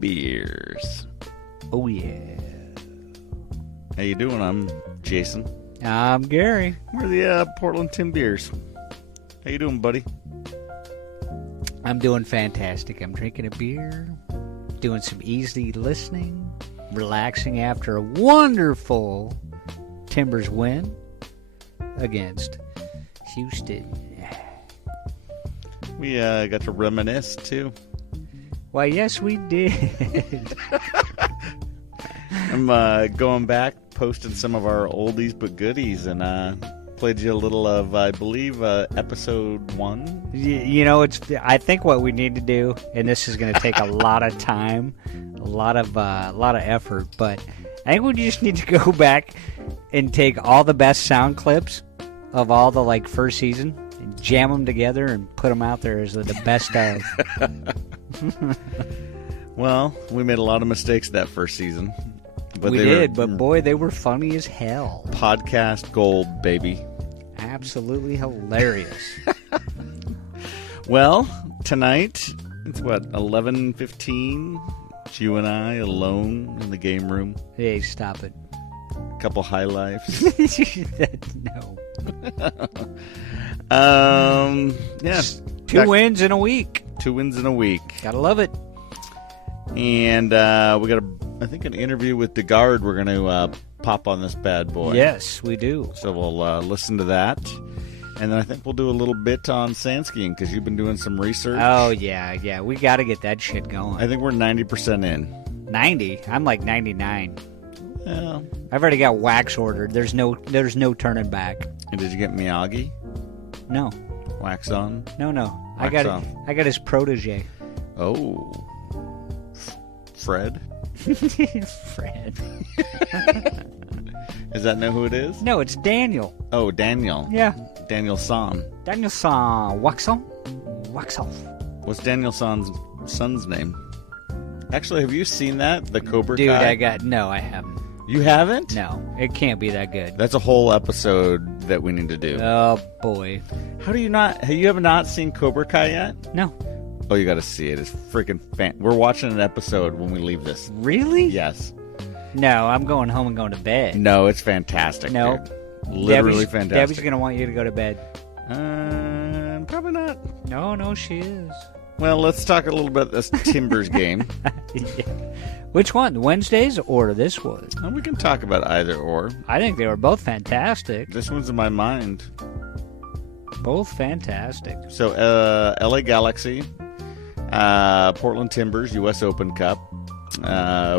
Timbeers. Oh, yeah. How you doing? I'm Jason. I'm Gary. We're the Portland Timbeers. How you doing, buddy? I'm doing fantastic. I'm drinking a beer, doing some easy listening, relaxing after a wonderful Timbers win against Houston. We got to reminisce, too. Why, yes, we did. I'm going back, posting some of our oldies but goodies, and played you a little of, I believe, episode 1. You know, I think what we need to do, and this is going to take a lot of time, a lot of effort, but I think we just need to go back and take all the best sound clips of all the first season and jam them together and put them out there as the best of. Well, we made a lot of mistakes that first season. But we did, but boy, they were funny as hell. Podcast gold, baby. Absolutely hilarious. Well, tonight, it's what, 11:15? It's you and I alone in the game room. Hey, stop it. Couple high lives. No. Yeah. 2 wins in a week. 2 wins in a week. Gotta love it. And we got, I think, an interview with the Garde. We're going to pop on this bad boy. Yes, we do. So we'll listen to that. And then I think we'll do a little bit on sand skiing because you've been doing some research. Oh, yeah. We got to get that shit going. I think we're 90% in. 90? I'm like 99. Yeah. I've already got wax ordered. There's no turning back. And did you get Miyagi? No. Wax on? No. Wax off. I got his protege. Oh. Fred? Fred. Does that know who it is? No, it's Daniel. Oh, Daniel. Yeah. Daniel San. Daniel San. Wax on, wax off. What's Daniel San's son's name? Actually, have you seen that? The Cobra Dude, Kai? No, I haven't. You haven't? No, it can't be that good. That's a whole episode that we need to do. Oh, boy. How do you not... You have not seen Cobra Kai yet? No. Oh, you got to see it. It's freaking We're watching an episode when we leave this. Really? Yes. No, I'm going home and going to bed. No, it's fantastic. No. Dude. Literally fantastic. Debbie's going to want you to go to bed. Probably not. No, she is. Well, let's talk a little about this Timbers game. Yeah. Which one? Wednesdays or this one? Well, we can talk about either or. I think they were both fantastic. This one's in my mind. Both fantastic. So, LA Galaxy, Portland Timbers, U.S. Open Cup.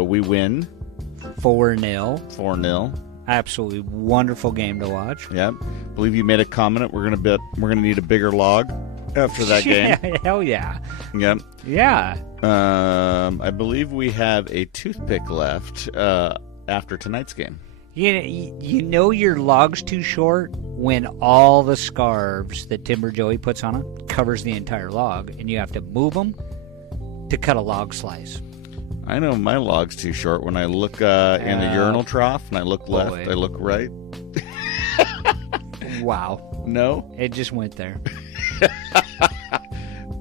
We win 4-0. 4-0. Absolutely wonderful game to watch. Yep. Believe you made a comment. We're gonna need a bigger log after that game. Hell yeah. Yep. Yeah. I believe we have a toothpick left after tonight's game. You know your log's too short when all the scarves that Timber Joey puts on it covers the entire log, and you have to move them to cut a log slice. I know my log's too short when I look in the urinal trough, and I look left, I look right. Wow. No? It just went there.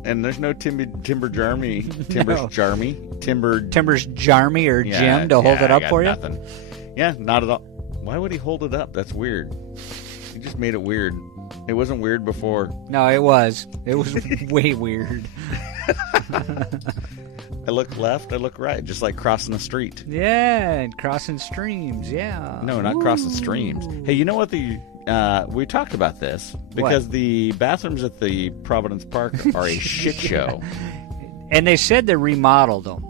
And there's no Timbers Jarmy or Jim to hold it up for nothing. You? Yeah, not at all. Why would he hold it up? That's weird. He just made it weird. It wasn't weird before. No, it was. It was way weird. I look left, I look right, just like crossing the street. Yeah, and crossing streams, yeah. No, not crossing streams. Hey, you know what we talked about this because the bathrooms at the Providence Park are a shit show. And they said they remodeled them.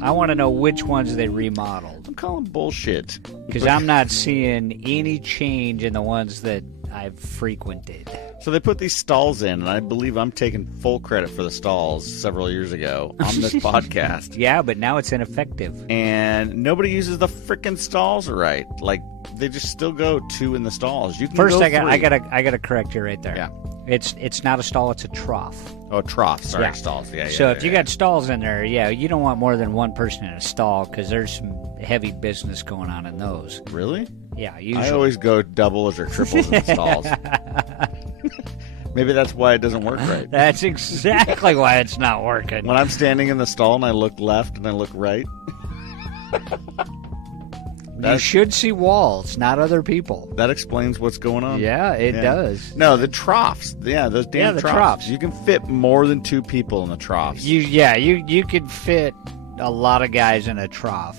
I want to know which ones they remodeled. I'm calling bullshit. Because I'm not seeing any change in the ones that I've frequented. So they put these stalls in, and I believe I'm taking full credit for the stalls several years ago on this podcast. Yeah, but now it's ineffective. And nobody uses the frickin' stalls right. Like, they just still go 2 in the stalls. You can First, go I gotta correct you right there. Yeah. It's not a stall, it's a trough. Oh, trough. Sorry, yeah. Stalls. Yeah. So if you got stalls in there, you don't want more than one person in a stall because there's some heavy business going on in those. Really? Yeah, usually. I always go doubles or triples in stalls. Maybe that's why it doesn't work right. That's exactly why it's not working. When I'm standing in the stall and I look left and I look right. You should see walls, not other people. That explains what's going on. Yeah, it does. No, the troughs. Yeah, those damn the troughs. troughs. You can fit more than 2 people in the troughs. You could fit a lot of guys in a trough,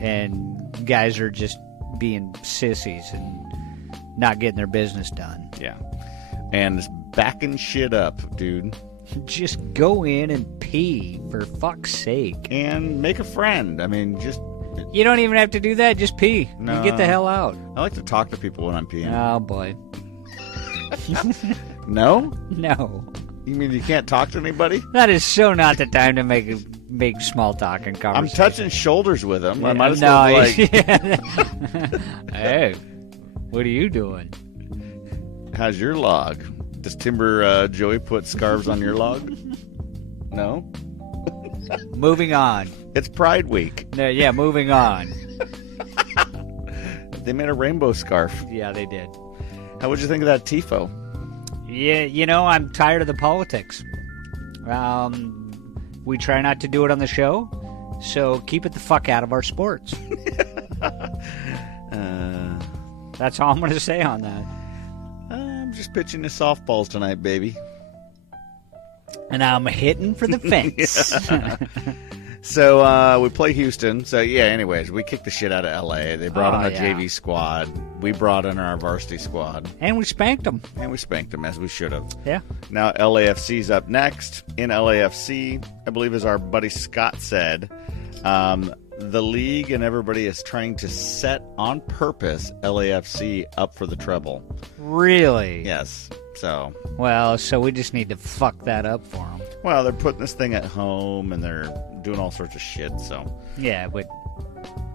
and guys are just being sissies and not getting their business done. Yeah. And it's backing shit up, dude. Just go in and pee, for fuck's sake. And make a friend. I mean, just... You don't even have to do that. Just pee. No. You get the hell out. I like to talk to people when I'm peeing. Oh, boy. No? No. You mean you can't talk to anybody? That is so not the time to make small talk and conversation. I'm touching shoulders with them. I might as well be like... Hey, what are you doing? How's your log? Does Timber Joey put scarves on your log? No? Moving on. It's Pride Week. No, yeah, moving on. They made a rainbow scarf. Yeah, they did. How would you think of that tifo? Yeah, I'm tired of the politics. We try not to do it on the show, so keep it the fuck out of our sports. That's all I'm going to say on that. I'm just pitching the softballs tonight, baby. And I'm hitting for the fence. So we play Houston. So, yeah, anyways, we kicked the shit out of L.A. They brought in a JV squad. We brought in our varsity squad. And we spanked them. And we spanked them, as we should have. Yeah. Now LAFC's up next. In LAFC, I believe, as our buddy Scott said, the league and everybody is trying to set on purpose LAFC up for the treble. Really? Yes. So. Well, so we just need to fuck that up for them. Well, they're putting this thing at home and they're doing all sorts of shit, so. Yeah, but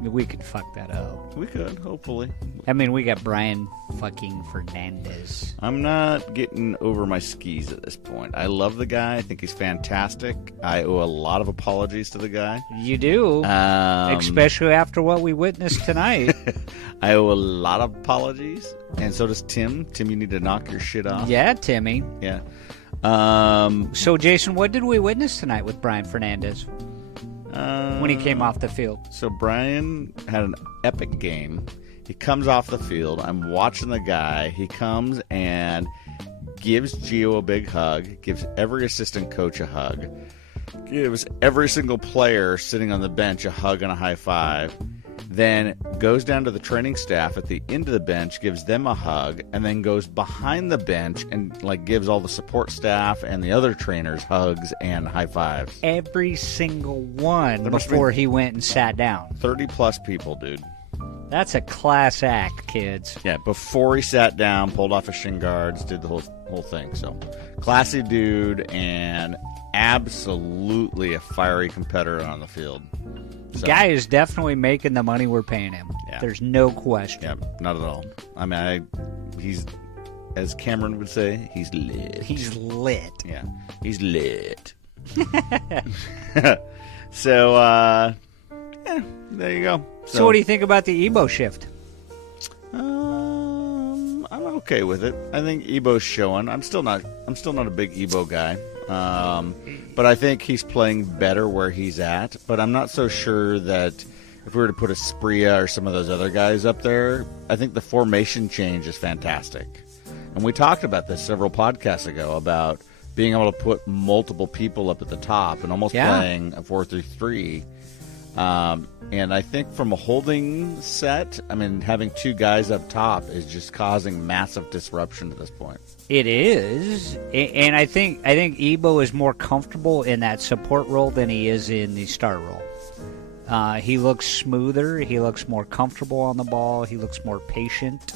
we could fuck that up. We could, hopefully. I mean, we got Brian fucking Fernandez. I'm not getting over my skis at this point. I love the guy. I think he's fantastic. I owe a lot of apologies to the guy. You do. Especially after what we witnessed tonight. I owe a lot of apologies. And so does Tim. Tim, you need to knock your shit off. Yeah, Timmy. Yeah. So, Jason, what did we witness tonight with Brian Fernandez when he came off the field? So Brian had an epic game. He comes off the field. I'm watching the guy. He comes and gives Gio a big hug, gives every assistant coach a hug, gives every single player sitting on the bench a hug and a high five, then goes down to the training staff at the end of the bench, gives them a hug, and then goes behind the bench and gives all the support staff and the other trainers hugs and high fives. Every single one before he went and sat down. 30 plus people, dude. That's a class act, kids. Yeah, before he sat down, pulled off his shin guards, did the whole thing. So, classy dude and absolutely a fiery competitor on the field. So, guy is definitely making the money we're paying him. Yeah. There's no question. Yeah, not at all. I mean, he's, as Cameron would say, he's lit. He's lit. Yeah, he's lit. So, yeah, there you go. So what do you think about the Ebo shift? I'm okay with it. I think Ebo's showing. I'm still not a big Ebo guy. But I think he's playing better where he's at. But I'm not so sure that if we were to put a Spria or some of those other guys up there, I think the formation change is fantastic. And we talked about this several podcasts ago about being able to put multiple people up at the top and almost playing a 4-3-3. And I think from a holding set, I mean, having 2 guys up top is just causing massive disruption at this point. It is, and I think Ebo is more comfortable in that support role than he is in the start role. He looks smoother. He looks more comfortable on the ball. He looks more patient.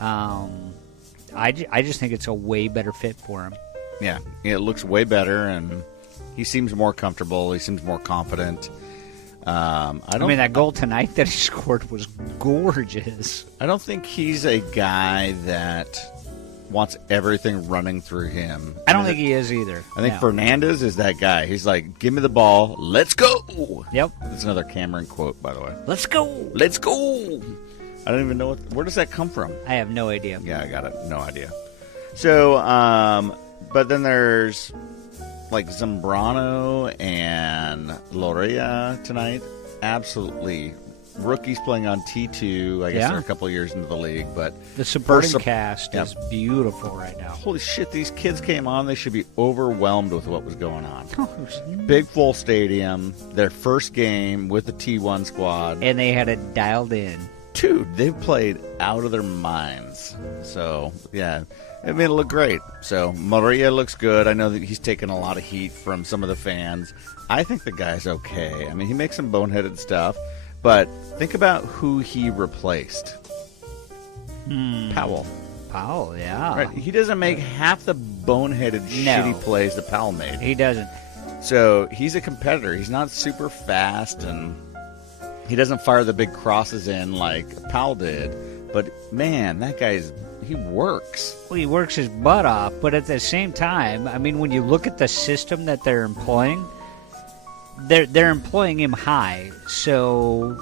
I just think it's a way better fit for him. Yeah, it looks way better, and he seems more comfortable. He seems more confident. I mean, that goal tonight that he scored was gorgeous. I don't think he's a guy that wants everything running through him. I don't think he is either. I think Fernandez is that guy. He's like, give me the ball. Let's go. Yep. That's another Cameron quote, by the way. Let's go. Let's go. I don't even know where does that come from? I have no idea. Yeah, I got it. No idea. So, but then there's like Zambrano and Lorea tonight. Absolutely. Rookies playing on T2. I guess they're a couple of years into the league, but the supporting cast is beautiful right now. Holy shit, these kids came on. They should be overwhelmed with what was going on. Big full stadium, their first game with the T1 squad. And they had it dialed in. Dude, they played out of their minds. So, yeah, it made it look great. So, Maria looks good. I know that he's taken a lot of heat from some of the fans. I think the guy's okay. I mean, he makes some boneheaded stuff. But think about who he replaced. Powell. Powell, yeah. Right. He doesn't make half the boneheaded, shitty plays that Powell made. He doesn't. So he's a competitor. He's not super fast, and he doesn't fire the big crosses in like Powell did. But, man, that he works. Well, he works his butt off. But at the same time, I mean, when you look at the system that they're employing, they're employing him high, so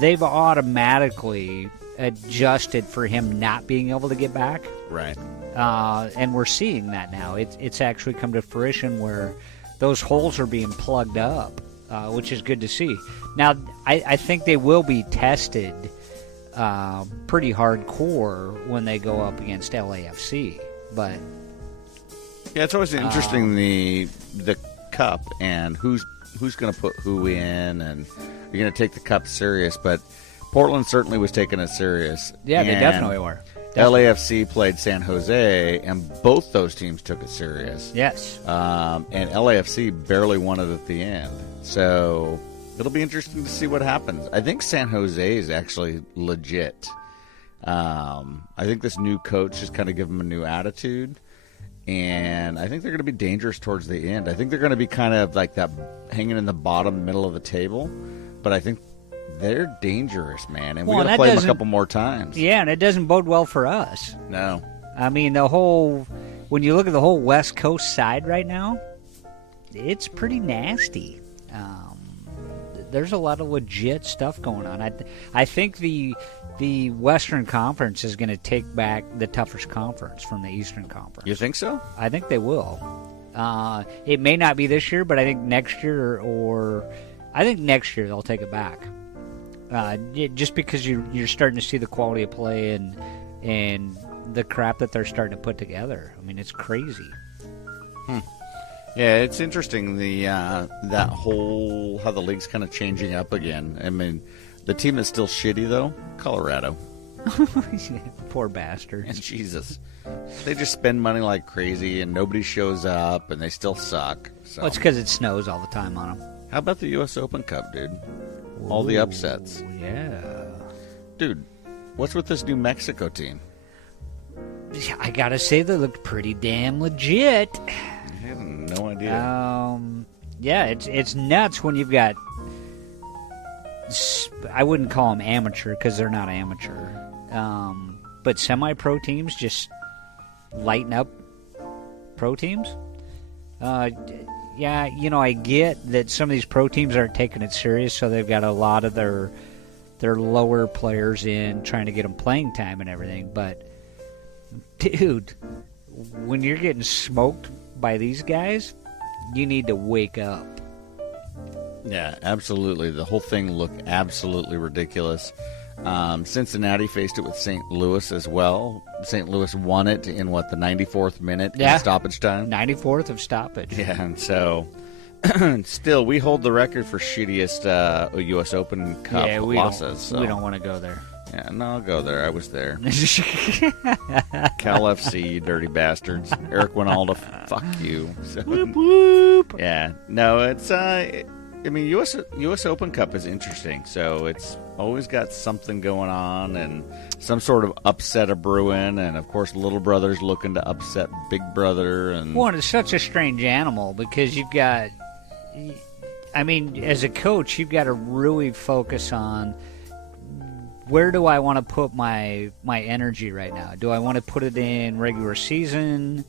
they've automatically adjusted for him not being able to get back. Right. And we're seeing that now. It's actually come to fruition where those holes are being plugged up, which is good to see. Now, I think they will be tested pretty hardcore when they go up against LAFC. But yeah, it's always interesting the cup and who's going to put who in, and you're going to take the cup serious. But Portland certainly was taking it serious. Yeah, they definitely were. LAFC played San Jose, and both those teams took it serious. Yes. And LAFC barely won it at the end. So it'll be interesting to see what happens. I think San Jose is actually legit. I think this new coach has kind of given them a new attitude. And I think they're going to be dangerous towards the end. I think they're going to be kind of like that, hanging in the bottom middle of the table. But I think they're dangerous, man. And we're going to play them a couple more times. Yeah, and it doesn't bode well for us. No. I mean, when you look at the whole West Coast side right now, it's pretty nasty. There's a lot of legit stuff going on. I think the Western Conference is going to take back the toughest conference from the Eastern Conference. You think so? I think they will. It may not be this year, but I think next year I think next year they'll take it back. Just because you're starting to see the quality of play and the crap that they're starting to put together. I mean, it's crazy. Yeah, it's interesting that whole how the league's kind of changing up again. I mean, the team that's still shitty though, Colorado. Poor bastards. And Jesus, they just spend money like crazy, and nobody shows up, and they still suck. So. Well, it's because it snows all the time on them. How about the U.S. Open Cup, dude? All the upsets. Yeah. Dude, what's with this New Mexico team? I gotta say, they look pretty damn legit. I have no idea. Yeah, it's nuts when you've got. I wouldn't call them amateur because they're not amateur, but semi-pro teams just lighten up pro teams. Yeah, I get that some of these pro teams aren't taking it serious, so they've got a lot of their lower players in trying to get them playing time and everything. But, dude, when you're getting smoked by these guys, you need to wake up. Yeah, absolutely. The whole thing looked absolutely ridiculous. Cincinnati faced it with St. Louis as well. St. Louis won it in, the 94th minute in stoppage time? 94th of stoppage. Yeah, and so still, we hold the record for shittiest U.S. Open Cup losses. We don't want to go there. Yeah, no, I'll go there. I was there. Cal FC, you dirty bastards. Eric Winalda, fuck you. So, whoop, whoop. Yeah, no, it's... I mean, U.S. Open Cup is interesting, so it's always got something going on and some sort of upset of brewing, and of course, little brother's looking to upset big brother. And well, it's such a strange animal because you've got, I mean, as a coach, you've got to really focus on where do I want to put my energy right now? Do I want to put it in regular season,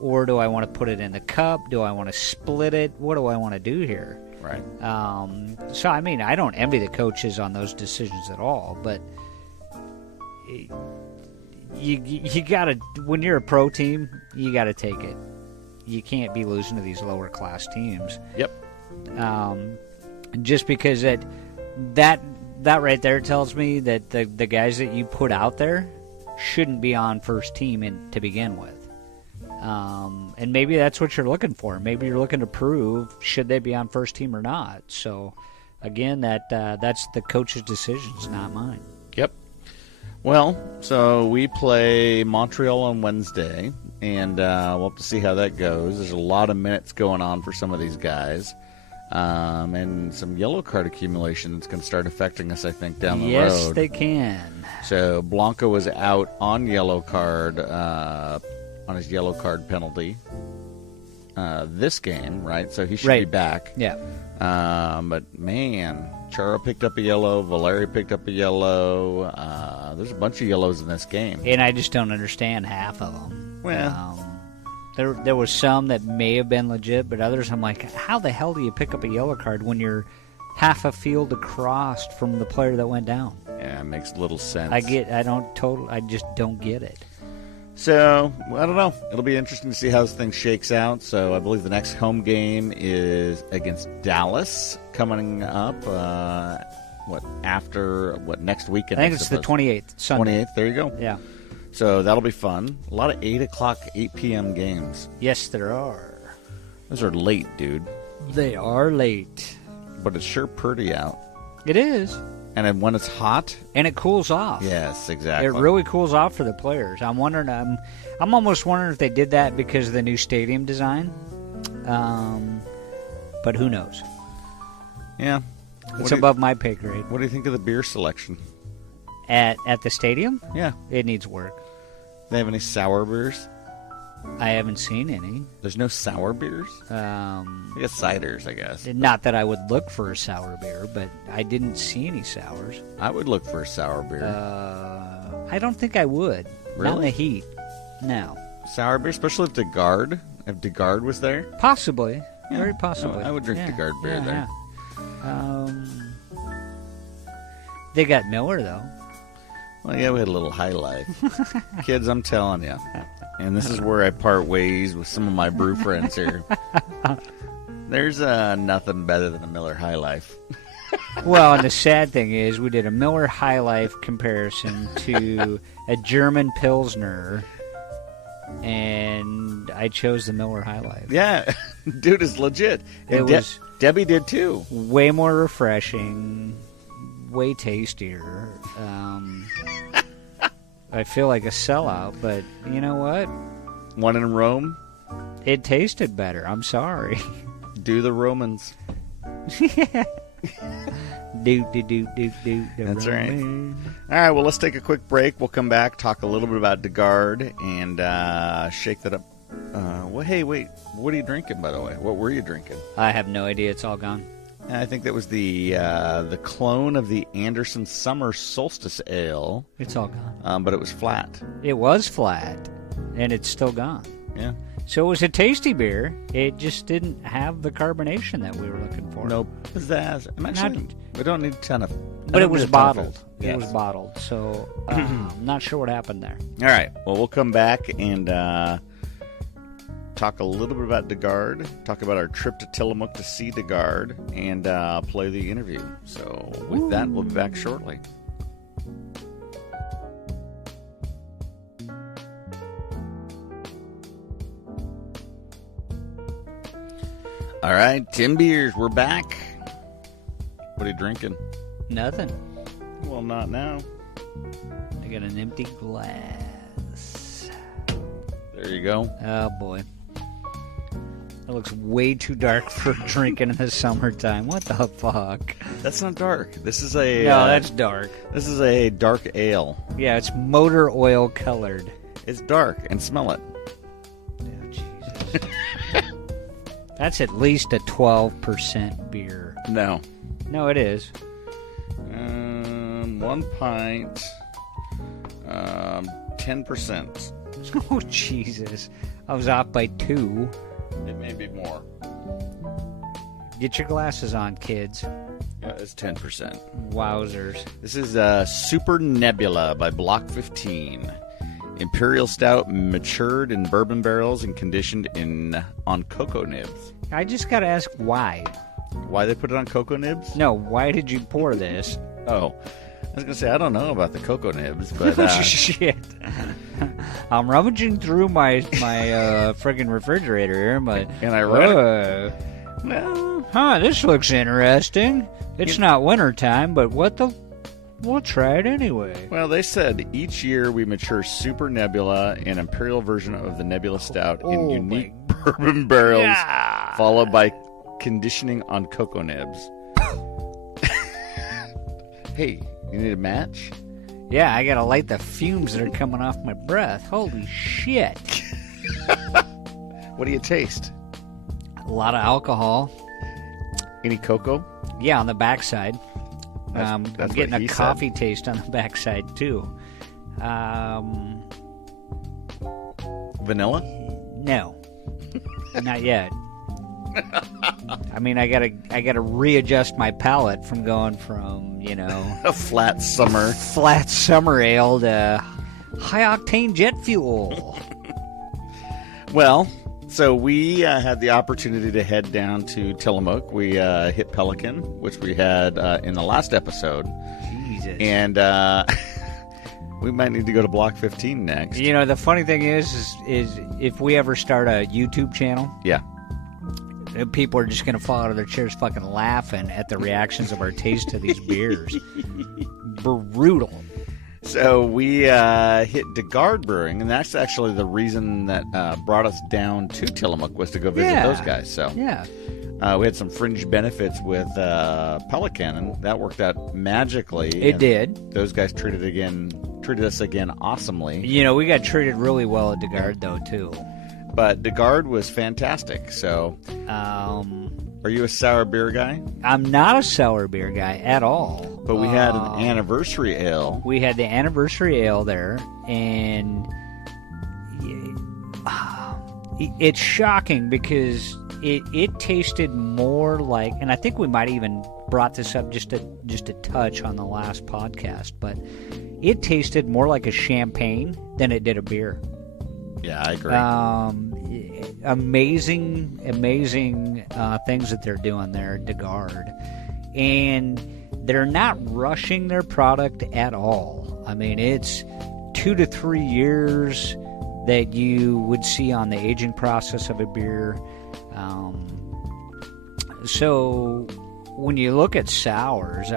or do I want to put it in the cup? Do I want to split it? What do I want to do here? Right. So, I mean, I don't envy the coaches on those decisions at all, but you gotta, when you're a pro team, you gotta take it. You can't be losing to these lower class teams. Yep. Just because that right there tells me that the guys that you put out there shouldn't be on first team to begin with. And maybe that's what you're looking for. Maybe you're looking to prove should they be on first team or not. So, again, that's the coach's decisions, not mine. Yep. Well, so we play Montreal on Wednesday, and we'll have to see how that goes. There's a lot of minutes going on for some of these guys, and some yellow card accumulation that's going to start affecting us, I think, down the road. Yes, they can. So Blanco was out on yellow card, on his yellow card penalty this game, right? So he should be back. Yeah. But, man, Charo picked up a yellow. Valeri picked up a yellow. There's a bunch of yellows in this game. And I just don't understand half of them. Well, there was some that may have been legit, but others I'm like, how the hell do you pick up a yellow card when you're half a field across from the player that went down? Yeah, it makes little sense. I just don't get it. So, I don't know. It'll be interesting to see how this thing shakes out. So, I believe the next home game is against Dallas coming up. Next weekend? I think it's the 28th, Sunday. 28th, there you go. Yeah. So, that'll be fun. A lot of 8 o'clock, 8 p.m. games. Yes, there are. Those are late, dude. They are late. But it's sure pretty out. It is. And then when it's hot, and it cools off. Yes, exactly. It really cools off for the players. I'm wondering. I'm almost wondering if they did that because of the new stadium design. But who knows? Yeah, it's above my pay grade. What do you think of the beer selection at the stadium? Yeah, it needs work. They have any sour beers? I haven't seen any. There's no sour beers? I guess ciders, I guess. Not that I would look for a sour beer, but I didn't see any sours. I would look for a sour beer. I don't think I would. Really? Not in the heat. No. Sour beer, especially if DeGarde was there? Possibly. Yeah. Very possibly. I would drink DeGarde beer there. Yeah. They got Miller, though. Well, yeah, we had a little high life. Kids, I'm telling you. And this is where I part ways with some of my brew friends here. There's nothing better than a Miller High Life. Well, and the sad thing is we did a Miller High Life comparison to a German Pilsner, and I chose the Miller High Life. Yeah, dude, it's legit. And It was Debbie did too. way more refreshing, way tastier. I feel like a sellout, but you know what? One in Rome. It tasted better. I'm sorry. Do the Romans. do. That's right. All right, well, let's take a quick break. We'll come back, talk a little bit about DeGarde, and shake that up. Well, hey, wait. What are you drinking, by the way? What were you drinking? I have no idea. It's all gone. I think that was the clone of the Anderson Summer Solstice Ale. It's all gone. But it was flat. It was flat, and it's still gone. Yeah. So it was a tasty beer. It just didn't have the carbonation that we were looking for. Nope. We don't need a ton of... But it was bottled. Yes. It was bottled. So I'm not sure what happened there. All right. Well, we'll come back and talk a little bit about DeGarde, talk about our trip to Tillamook to see DeGarde, and play the interview. So with that, we'll be back shortly. All right, Timbeers, we're back. What are you drinking? Nothing. Well, not now. I got an empty glass. There you go. Oh, boy. It looks way too dark for drinking in the summertime. What the fuck? That's not dark. This is a... No, that's dark. This is a dark ale. Yeah, it's motor oil colored. It's dark, and smell it. Oh, Jesus. That's at least a 12% beer. No. No, it is. 1 pint, 10%. Oh, Jesus. I was off by 2. It may be more. Get your glasses on, kids. Yeah, it's 10%. Wowzers. This is Super Nebula by Block 15. Imperial Stout matured in bourbon barrels and conditioned on cocoa nibs. I just got to ask why. Why they put it on cocoa nibs? No, why did you pour this? Oh, I was going to say, I don't know about the cocoa nibs, but... Shit. I'm rummaging through my friggin' refrigerator here, and I read it. Well, this looks interesting. It's not wintertime, but we'll try it anyway. Well, they said each year we mature Super Nebula, an imperial version of the Nebula Stout, in unique bourbon barrels, followed by conditioning on cocoa nibs. Hey, you need a match? Yeah, I gotta light the fumes that are coming off my breath. Holy shit. What do you taste? A lot of alcohol. Any cocoa? Yeah, on the backside. I'm getting a coffee taste on the backside, too. Vanilla? No. Not yet. I mean, I gotta readjust my palate from going from, a flat summer ale to high-octane jet fuel. Well, so we had the opportunity to head down to Tillamook. We hit Pelican, which we had in the last episode. Jesus. And we might need to go to Block 15 next. The funny thing is if we ever start a YouTube channel... Yeah. People are just going to fall out of their chairs fucking laughing at the reactions of our taste to these beers. Brutal. So we hit Garde Brewing, and that's actually the reason that brought us down to Tillamook was to go visit those guys. So yeah. We had some fringe benefits with Pelican, and that worked out magically. It did. Those guys treated us again awesomely. We got treated really well at Garde, though, too. But Garde was fantastic. So, are you a sour beer guy? I'm not a sour beer guy at all. But we had an Anniversary Ale. We had the Anniversary Ale there, and it's shocking because it tasted more like, and I think we might even brought this up just a touch on the last podcast, but it tasted more like a champagne than it did a beer. Yeah, I agree. Amazing things that they're doing there at Garde. And they're not rushing their product at all. I mean, it's 2 to 3 years that you would see on the aging process of a beer. So when you look at sours,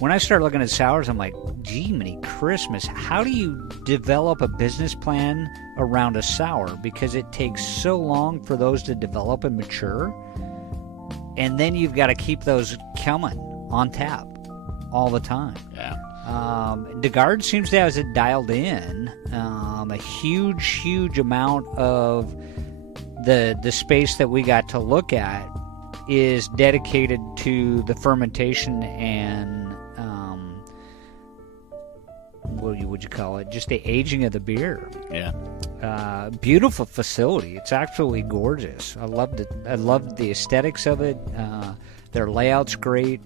when I start looking at sours, I'm like, gee, many Christmas. How do you develop a business plan around a sour? Because it takes so long for those to develop and mature. And then you've got to keep those coming on tap all the time. Yeah. Garde seems to have it dialed in. A huge amount of the space that we got to look at is dedicated to the fermentation and what would you call it? Just the aging of the beer. Yeah. Beautiful facility. It's absolutely gorgeous. I loved it. I loved the aesthetics of it. Their layout's great.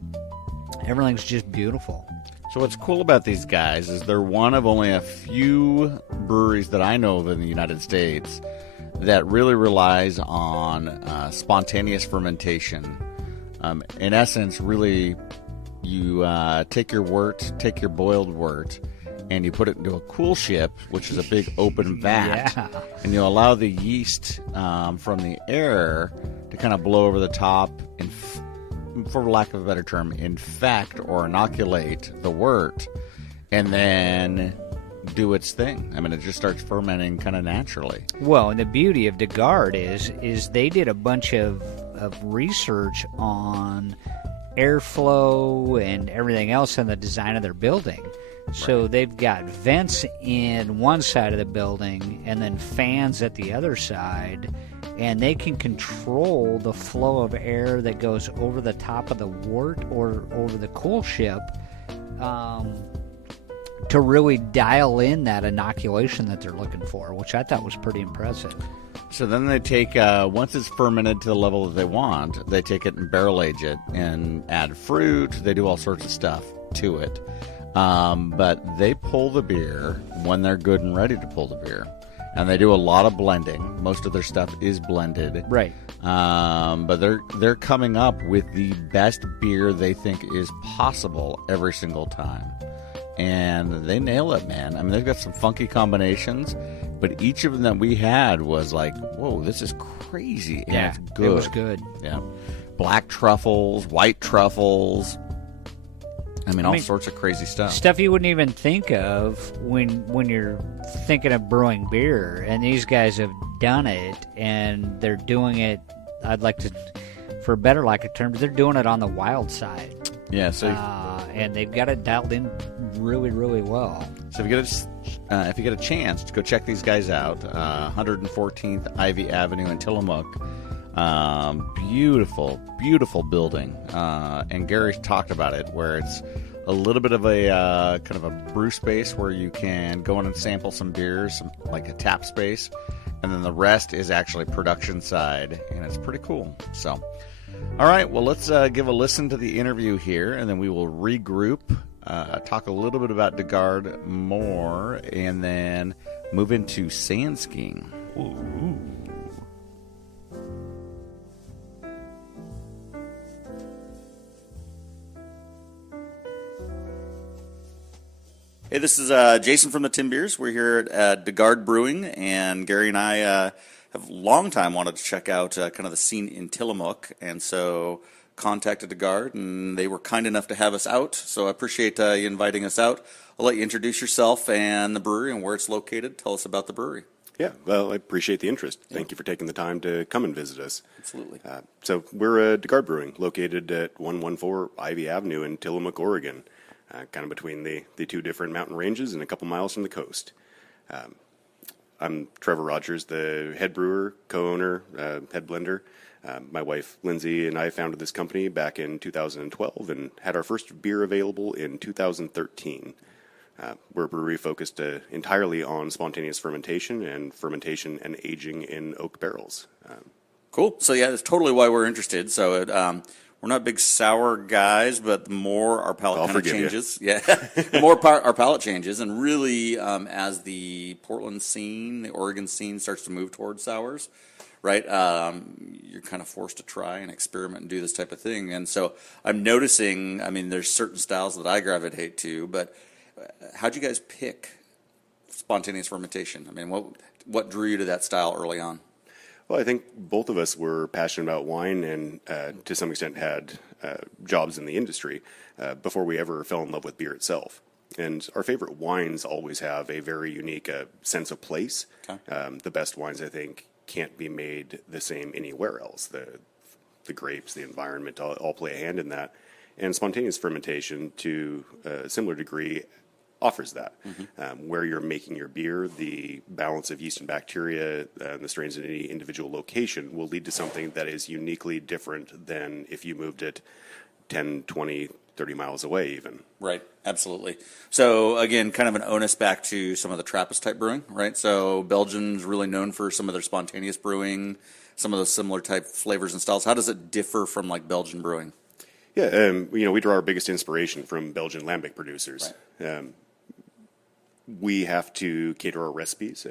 Everything's just beautiful. So what's cool about these guys is they're one of only a few breweries that I know of in the United States that really relies on spontaneous fermentation. In essence, really, you take your boiled wort, and you put it into a cool ship, which is a big open vat, and you allow the yeast from the air to kind of blow over the top and, for lack of a better term, infect or inoculate the wort, and then do its thing. I mean, it just starts fermenting kind of naturally. Well, and the beauty of Garde is they did a bunch of research on airflow and everything else in the design of their building. So they've got vents in one side of the building and then fans at the other side, and they can control the flow of air that goes over the top of the wort or over the cool ship to really dial in that inoculation that they're looking for, which I thought was pretty impressive. So then they take, once it's fermented to the level that they want, they take it and barrel age it and add fruit. They do all sorts of stuff to it. But they pull the beer when they're good and ready to pull the beer. And they do a lot of blending. Most of their stuff is blended. Right. But they're coming up with the best beer they think is possible every single time. And they nail it, man. I mean, they've got some funky combinations, but each of them that we had was like, whoa, this is crazy. And it's good. It was good. Yeah. Black truffles, white truffles. I mean, all sorts of crazy stuff. Stuff you wouldn't even think of when you're thinking of brewing beer. And these guys have done it, and they're doing it, I'd like to, for a better lack of terms, they're doing it on the wild side. Yeah, so and they've got it dialed in really, really well. So if you get a chance to go check these guys out, 114th Ivy Avenue in Tillamook. Beautiful, beautiful building. And Gary talked about it, where it's a little bit of a kind of a brew space where you can go in and sample some beers, like a tap space, and then the rest is actually production side, and it's pretty cool. So, all right, well, let's give a listen to the interview here, and then we will regroup, talk a little bit about Garde more, and then move into sand skiing. Ooh. Hey, this is Jason from the Timbeers. We're here at Garde Brewing, and Gary and I have a long time wanted to check out kind of the scene in Tillamook, and so contacted Garde, and they were kind enough to have us out. So I appreciate you inviting us out. I'll let you introduce yourself and the brewery and where it's located. Tell us about the brewery. Yeah, well, I appreciate the interest. Thank you for taking the time to come and visit us. Absolutely. So we're Garde Brewing, located at 114 Ivy Avenue in Tillamook, Oregon. Kind of between the two different mountain ranges and a couple miles from the coast. I'm Trevor Rogers, the head brewer, co-owner, head blender. My wife, Lindsay, and I founded this company back in 2012 and had our first beer available in 2013. We're a brewery focused entirely on spontaneous fermentation and aging in oak barrels. Cool. So, yeah, that's totally why we're interested. So, we're not big sour guys, but the more our palate kind of changes, the more our palate changes, and really, as the Portland scene, the Oregon scene starts to move towards sours, right? You're kind of forced to try and experiment and do this type of thing. And so I'm noticing, I mean, there's certain styles that I gravitate to, but how'd you guys pick spontaneous fermentation? I mean, what drew you to that style early on? Well, I think both of us were passionate about wine and to some extent had jobs in the industry before we ever fell in love with beer itself. And our favorite wines always have a very unique sense of place. Okay. The best wines, I think, can't be made the same anywhere else. The grapes, the environment all play a hand in that. And spontaneous fermentation, to a similar degree, offers that. Mm-hmm. Where you're making your beer, the balance of yeast and bacteria and the strains in any individual location will lead to something that is uniquely different than if you moved it 10, 20, 30 miles away even. Right, absolutely. So, again, kind of an onus back to some of the Trappist-type brewing, right? So Belgium's really known for some of their spontaneous brewing, some of those similar type flavors and styles. How does it differ from, like, Belgian brewing? Yeah, we draw our biggest inspiration from Belgian lambic producers. Right. We have to cater our recipes,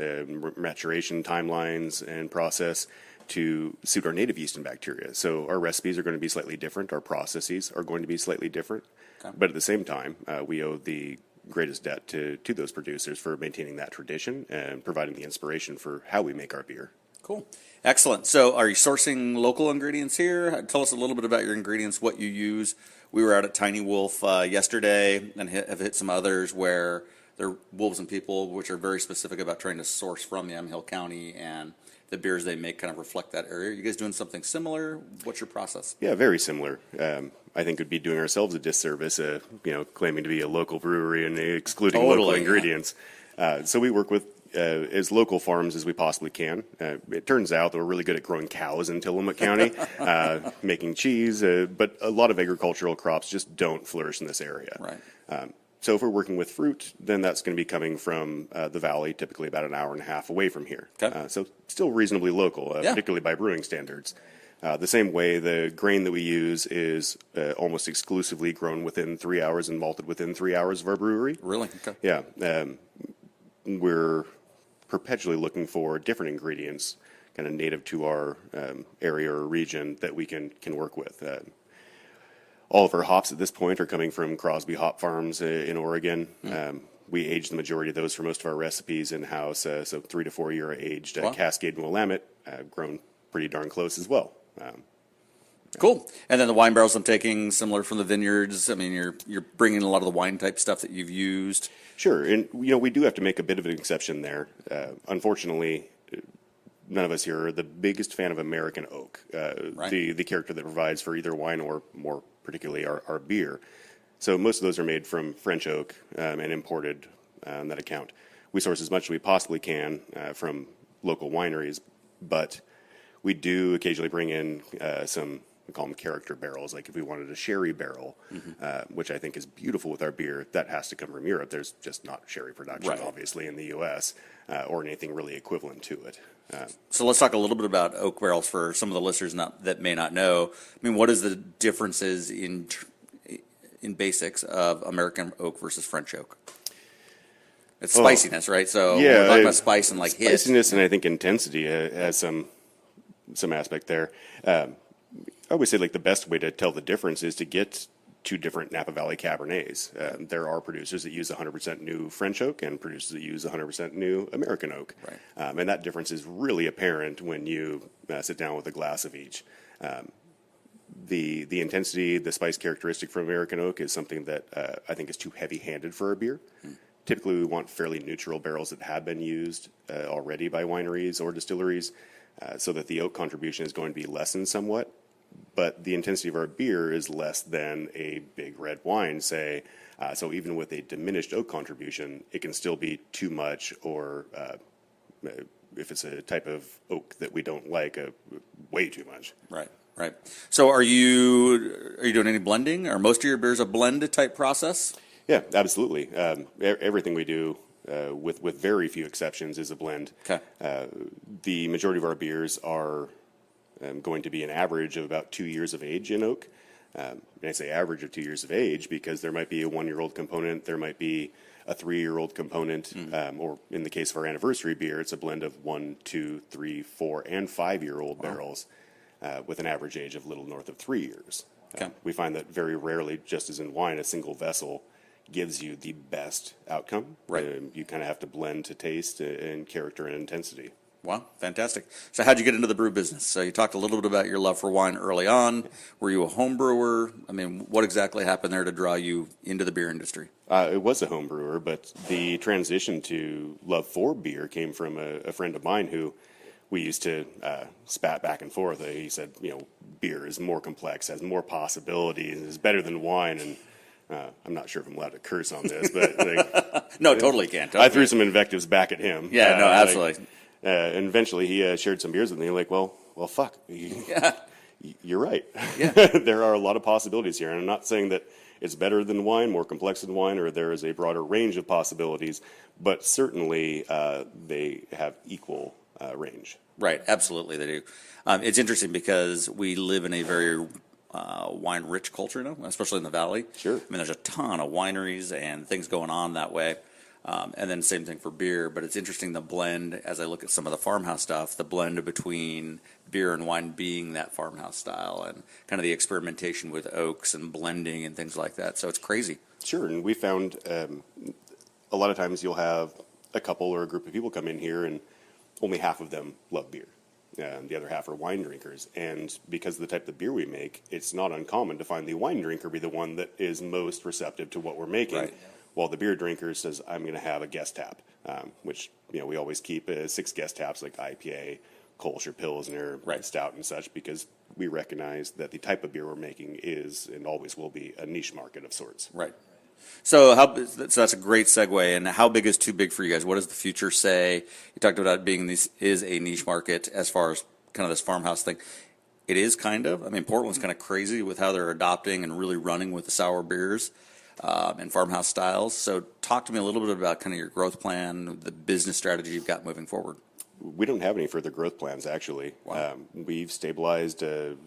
maturation timelines, and process to suit our native yeast and bacteria. So our recipes are going to be slightly different. Our processes are going to be slightly different. Okay. But at the same time, we owe the greatest debt to those producers for maintaining that tradition and providing the inspiration for how we make our beer. Cool. Excellent. So are you sourcing local ingredients here? Tell us a little bit about your ingredients, what you use. We were out at Tiny Wolf yesterday and have hit some others where they're Wolves and People, which are very specific about trying to source from Yamhill County, and the beers they make kind of reflect that area. Are you guys doing something similar? What's your process? Yeah, very similar. I think we'd be doing ourselves a disservice, claiming to be a local brewery and excluding local ingredients. So we work with as local farms as we possibly can. It turns out that we're really good at growing cows in Tillamook County, making cheese, but a lot of agricultural crops just don't flourish in this area. Right. So if we're working with fruit, then that's going to be coming from the valley, typically about an hour and a half away from here. Okay. So still reasonably local, particularly by brewing standards. The same way, the grain that we use is almost exclusively grown within 3 hours and malted within 3 hours of our brewery. Really? Okay. Yeah. We're perpetually looking for different ingredients, kind of native to our area or region that we can work with. All of our hops at this point are coming from Crosby Hop Farms in Oregon. We age the majority of those for most of our recipes in-house, so 3 to 4 year aged. Wow. Cascade and Willamette, grown pretty darn close as well. Cool. And then the wine barrels I'm taking, similar from the vineyards. I mean, you're bringing a lot of the wine type stuff that you've used. Sure, and we do have to make a bit of an exception there. Unfortunately, none of us here are the biggest fan of American oak, Right. the character that provides for either wine or more particularly our beer. So most of those are made from French oak and imported on that account. We source as much as we possibly can from local wineries, but we do occasionally bring in some, we call them character barrels. Like if we wanted a sherry barrel, which I think is beautiful with our beer, that has to come from Europe. There's just not sherry production, Right. obviously, in the U.S. Or anything really equivalent to it. So let's talk a little bit about oak barrels for some of the listeners that may not know. I mean, what is the differences in basics of American oak versus French oak? It's spiciness, right? So we're talking about spice and like hit. Spiciness and I think intensity has some aspect there. I always say like the best way to tell the difference is to get two different Napa Valley Cabernets. There are producers that use 100% new French oak and producers that use 100% new American oak. Right. And that difference is really apparent when you sit down with a glass of each. The intensity, the spice characteristic from American oak is something that I think is too heavy-handed for our beer. Typically, we want fairly neutral barrels that have been used already by wineries or distilleries so that the oak contribution is going to be lessened somewhat. But the intensity of our beer is less than a big red wine, say. So even with a diminished oak contribution, it can still be too much, or if it's a type of oak that we don't like, way too much. Right. Right. So are you doing any blending? Are most of your beers a blend type process? Yeah, absolutely. Everything we do, with very few exceptions, is a blend. Okay. The majority of our beers are going to be an average of about 2 years of age in oak. And I say average of 2 years of age because there might be a 1-year-old component, there might be a 3-year-old component, or in the case of our anniversary beer, it's a blend of 1, 2, 3, 4, and 5-year-old barrels with an average age of a little north of 3 years. Okay. We find that very rarely, just as in wine, a single vessel gives you the best outcome. Right. You kind of have to blend to taste and character and intensity. Wow, fantastic. So how'd you get into the brew business? So you talked a little bit about your love for wine early on. Were you a home brewer? I mean, what exactly happened there to draw you into the beer industry? It was a home brewer, but the transition to love for beer came from a friend of mine who we used to spat back and forth. He said, beer is more complex, has more possibilities, is better than wine. And I'm not sure if I'm allowed to curse on this, but No, totally can't. Totally. I threw some invectives back at him. Yeah, no, absolutely. And eventually he shared some beers with me. Like, well, fuck. You're right. Yeah. There are a lot of possibilities here. And I'm not saying that it's better than wine, more complex than wine, or there is a broader range of possibilities, but certainly they have equal range. Right, absolutely they do. It's interesting because we live in a very wine-rich culture now, especially in the Valley. Sure. I mean, there's a ton of wineries and things going on that way. And then same thing for beer, but it's interesting the blend, as I look at some of the farmhouse stuff, the blend between beer and wine being that farmhouse style and kind of the experimentation with oaks and blending and things like that. So it's crazy. Sure, and we found a lot of times you'll have a couple or a group of people come in here and only half of them love beer. The other half are wine drinkers. And because of the type of beer we make, it's not uncommon to find the wine drinker be the one that is most receptive to what we're making. Right. While the beer drinker says, I'm going to have a guest tap, which, we always keep 6 guest taps like IPA, Kolsch or Pilsner, Right. Stout and such, because we recognize that the type of beer we're making is and always will be a niche market of sorts. Right. So that's a great segue. And how big is too big for you guys? What does the future say? You talked about it being this is a niche market as far as kind of this farmhouse thing. It is kind of. I mean, Portland's kind of crazy with how they're adopting and really running with the sour beers and farmhouse styles. So talk to me a little bit about kind of your growth plan, the business strategy you've got moving forward. We don't have any further growth plans, actually. Wow. We've stabilized and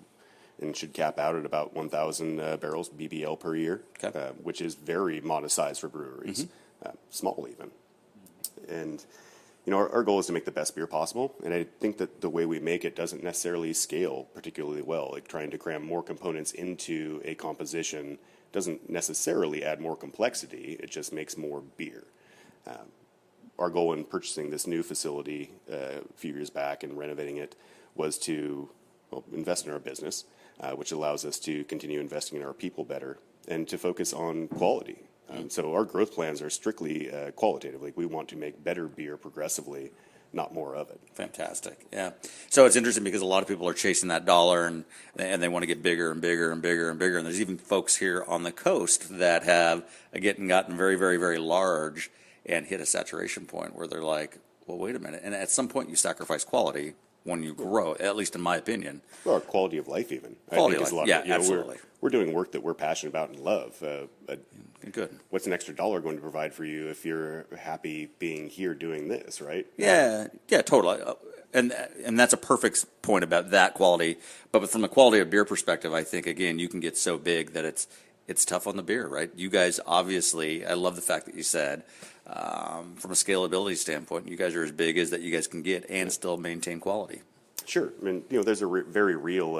should cap out at about 1,000 barrels BBL per year, Okay. which is very modest size for breweries, small even. And our goal is to make the best beer possible, and I think that the way we make it doesn't necessarily scale particularly well. Like trying to cram more components into a composition doesn't necessarily add more complexity, it just makes more beer. Our goal in purchasing this new facility a few years back and renovating it was to invest in our business, which allows us to continue investing in our people better and to focus on quality. So our growth plans are strictly qualitative. Like we want to make better beer progressively, not more of it. Fantastic. Yeah. So it's interesting because a lot of people are chasing that dollar and they want to get bigger and bigger and bigger and bigger. And there's even folks here on the coast that have gotten very, very, very large and hit a saturation point where they're like, well, wait a minute. And at some point you sacrifice quality when you grow, at least in my opinion. Well, our quality of life even. Quality I think of life. is a lot Yeah, of it. absolutely. We're doing work that we're passionate about and love. Good. What's an extra dollar going to provide for you if you're happy being here doing this, right? Yeah, totally. And that's a perfect point about that quality. But from the quality of beer perspective, I think, again, you can get so big that it's tough on the beer, right? You guys obviously, I love the fact that you said, from a scalability standpoint, you guys are as big as that you guys can get and still maintain quality. Sure. I mean, there's a very real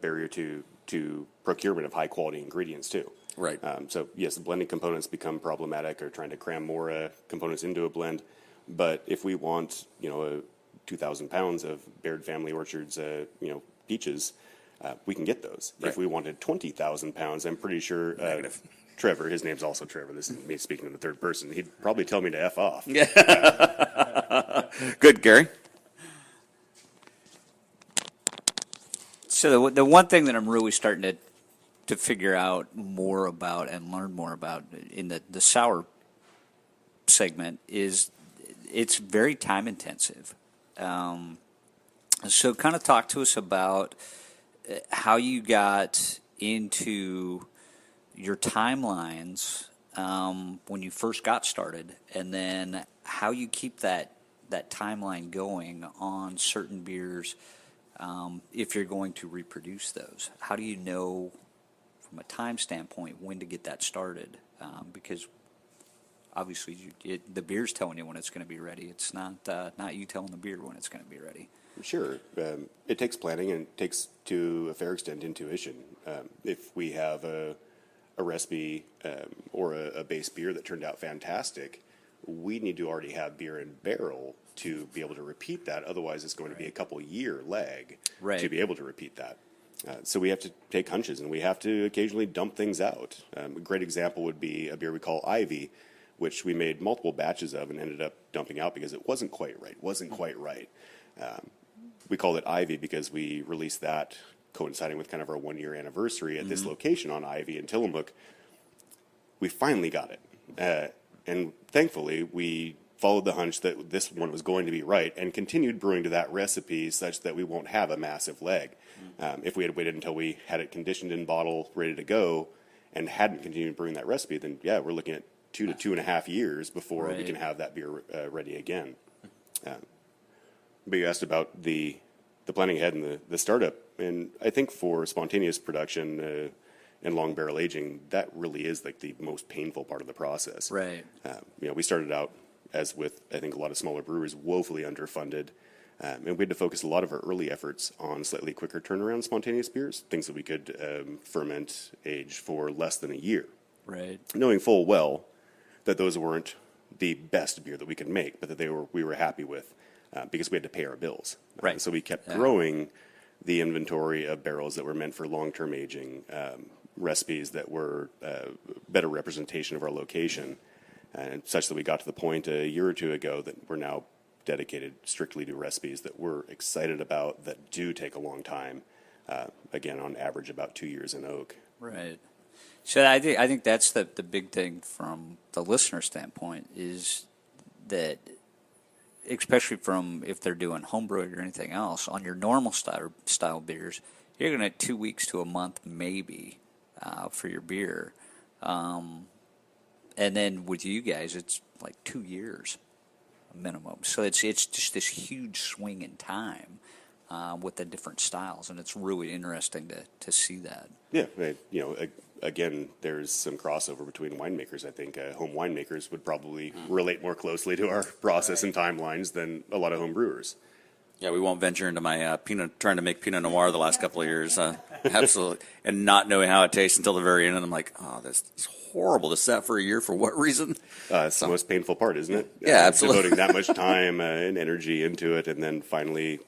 barrier to procurement of high quality ingredients too. Right. So yes, the blending components become problematic, or trying to cram more components into a blend. But if we want, 2,000 pounds of Baird Family Orchards, peaches, we can get those. Right. If we wanted 20,000 pounds, I'm pretty sure Negative. Trevor, his name's also Trevor. This is me speaking in the third person. He'd probably tell me to F off. Yeah. Good, Gary. So the one thing that I'm really starting to figure out more about and learn more about in the sour segment is it's very time intensive. So kind of talk to us about how you got into your timelines when you first got started, and then how you keep that timeline going on certain beers if you're going to reproduce those. How do you know from a time standpoint when to get that started? Because obviously the beer's telling you when it's going to be ready. It's not you telling the beer when it's going to be ready. Sure. It takes planning, and it takes, to a fair extent, intuition. If we have a recipe or a base beer that turned out fantastic, we need to already have beer in barrel to be able to repeat that. Otherwise, it's going to be a couple-year lag to be able to repeat that. So we have to take hunches, and we have to occasionally dump things out. A great example would be a beer we call Ivy, which we made multiple batches of and ended up dumping out because it wasn't quite right. We called it Ivy because we released that coinciding with kind of our 1-year anniversary at this location on Ivy in Tillamook. We finally got it. And thankfully, we followed the hunch that this one was going to be right and continued brewing to that recipe such that we won't have a massive lag. If we had waited until we had it conditioned in bottle, ready to go, and hadn't continued brewing that recipe, then, yeah, we're looking at 2 to 2.5 years before we can have that beer ready again. But you asked about the planning ahead and the startup, and I think for spontaneous production and long barrel aging, that really is like the most painful part of the process. Right. We started out, as with I think a lot of smaller brewers, woefully underfunded, and we had to focus a lot of our early efforts on slightly quicker turnaround spontaneous beers, things that we could ferment, age for less than a year. Right. Knowing full well that those weren't the best beer that we could make, but that we were happy with because we had to pay our bills. Right. So we kept growing the inventory of barrels that were meant for long-term aging, recipes that were better representation of our location, and such that we got to the point a year or two ago that we're now dedicated strictly to recipes that we're excited about that do take a long time. Again, on average, about 2 years in oak. Right. So I think that's the big thing from the listener standpoint is that, especially from if they're doing homebrewing or anything else, on your normal style beers, you're going to have 2 weeks to a month maybe for your beer. And then with you guys, it's like 2 years. minimum. So it's just this huge swing in time with the different styles, and it's really interesting to see that. Yeah, again, there's some crossover between winemakers. I think home winemakers would probably relate more closely to our process and timelines than a lot of home brewers. Yeah, we won't venture into my trying to make Pinot Noir the last couple of years. Absolutely. And not knowing how it tastes until the very end. And I'm like, oh, this is horrible to set for a year. For what reason? It's the most painful part, isn't it? Yeah, absolutely. Devoting that much time and energy into it, and then finally,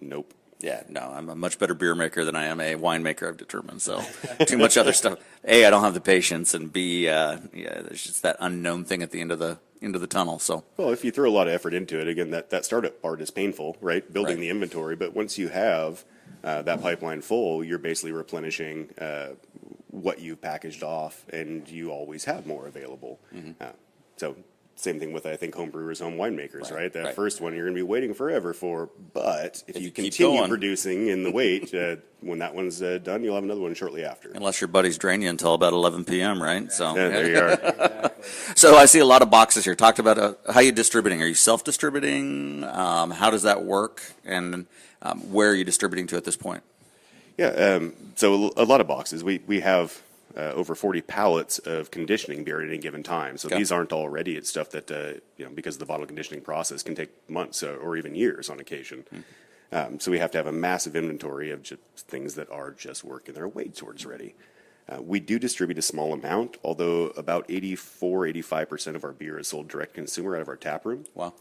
nope. Yeah, no, I'm a much better beer maker than I am a winemaker, I've determined. So too much other stuff. A, I don't have the patience, and B, there's just that unknown thing at the end of the tunnel. So well, if you throw a lot of effort into it, again, that startup part is painful, right? Building the inventory, but once you have that pipeline full, you're basically replenishing what you've packaged off, and you always have more available. So same thing with, I think, home brewers, home winemakers, right? That first one you're going to be waiting forever for, but if you continue producing in the wait, when that one's done, you'll have another one shortly after. Unless your buddies drain you until about 11 p.m., right? So yeah, there you are. So I see a lot of boxes here. Talked about how you distributing. Are you self-distributing? How does that work? And where are you distributing to at this point? Yeah, so a lot of boxes. We have over 40 pallets of conditioning beer at any given time. So these aren't all ready. It's stuff that, because of the bottle conditioning process, can take months or even years on occasion. So we have to have a massive inventory of just things that are just working their way towards ready. We do distribute a small amount, although about 85% of our beer is sold direct consumer out of our tap room. Wow.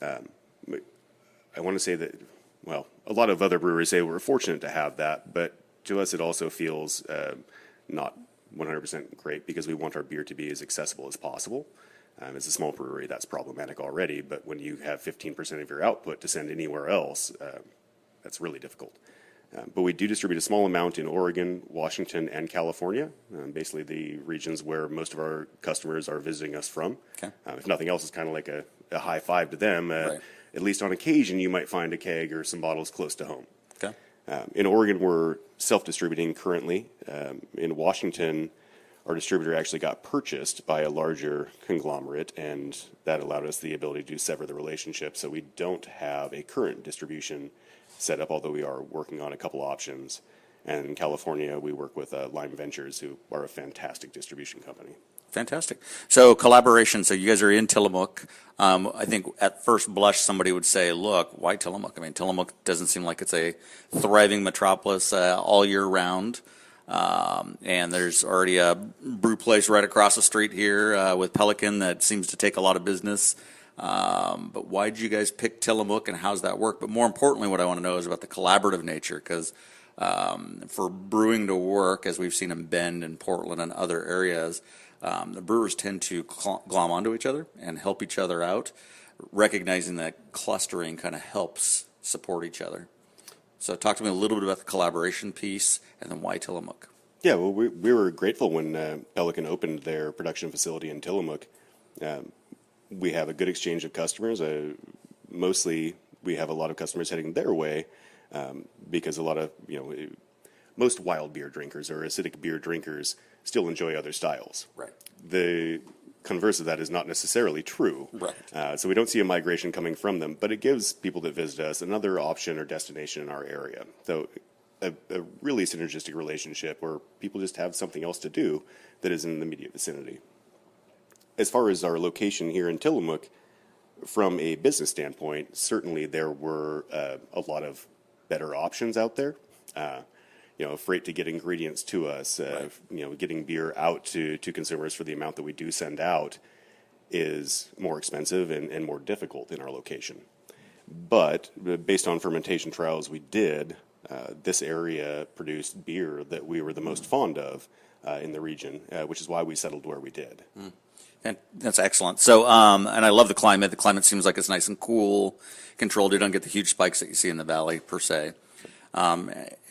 I want to say that, well, a lot of other brewers say we're fortunate to have that, but to us it also feels not 100% great, because we want our beer to be as accessible as possible. As a small brewery, that's problematic already, but when you have 15% of your output to send anywhere else, that's really difficult. But we do distribute a small amount in Oregon, Washington, and California, basically the regions where most of our customers are visiting us from. Okay. If nothing else, it's kind of like a high five to them. At least on occasion, you might find a keg or some bottles close to home. Okay. In Oregon, we're self-distributing currently. In Washington, our distributor actually got purchased by a larger conglomerate, and that allowed us the ability to sever the relationship. So we don't have a current distribution set up, although we are working on a couple options. And in California, we work with Lime Ventures, who are a fantastic distribution company. Fantastic. So collaboration. So you guys are in Tillamook. I think at first blush somebody would say, look, why Tillamook? I mean, Tillamook doesn't seem like it's a thriving metropolis all year round. And there's already a brew place right across the street here with Pelican that seems to take a lot of business. But why did you guys pick Tillamook, and how's that work? But more importantly, what I want to know is about the collaborative nature, because for brewing to work, as we've seen in Bend and Portland and other areas, the brewers tend to glom onto each other and help each other out, recognizing that clustering kind of helps support each other. So talk to me a little bit about the collaboration piece, and then why Tillamook. Yeah, well, we were grateful when Pelican opened their production facility in Tillamook. We have a good exchange of customers. Mostly, we have a lot of customers heading their way because a lot of, most wild beer drinkers or acidic beer drinkers still enjoy other styles. Right. The converse of that is not necessarily true. Right. So we don't see a migration coming from them, but it gives people that visit us another option or destination in our area. So a really synergistic relationship where people just have something else to do that is in the immediate vicinity. As far as our location here in Tillamook, from a business standpoint, certainly there were a lot of better options out there. Freight to get ingredients to us, getting beer out to consumers for the amount that we do send out is more expensive and more difficult in our location. But based on fermentation trials we did, this area produced beer that we were the most fond of in the region, which is why we settled where we did. And that's excellent. So, and I love the climate. The climate seems like it's nice and cool, controlled. You don't get the huge spikes that you see in the valley per se.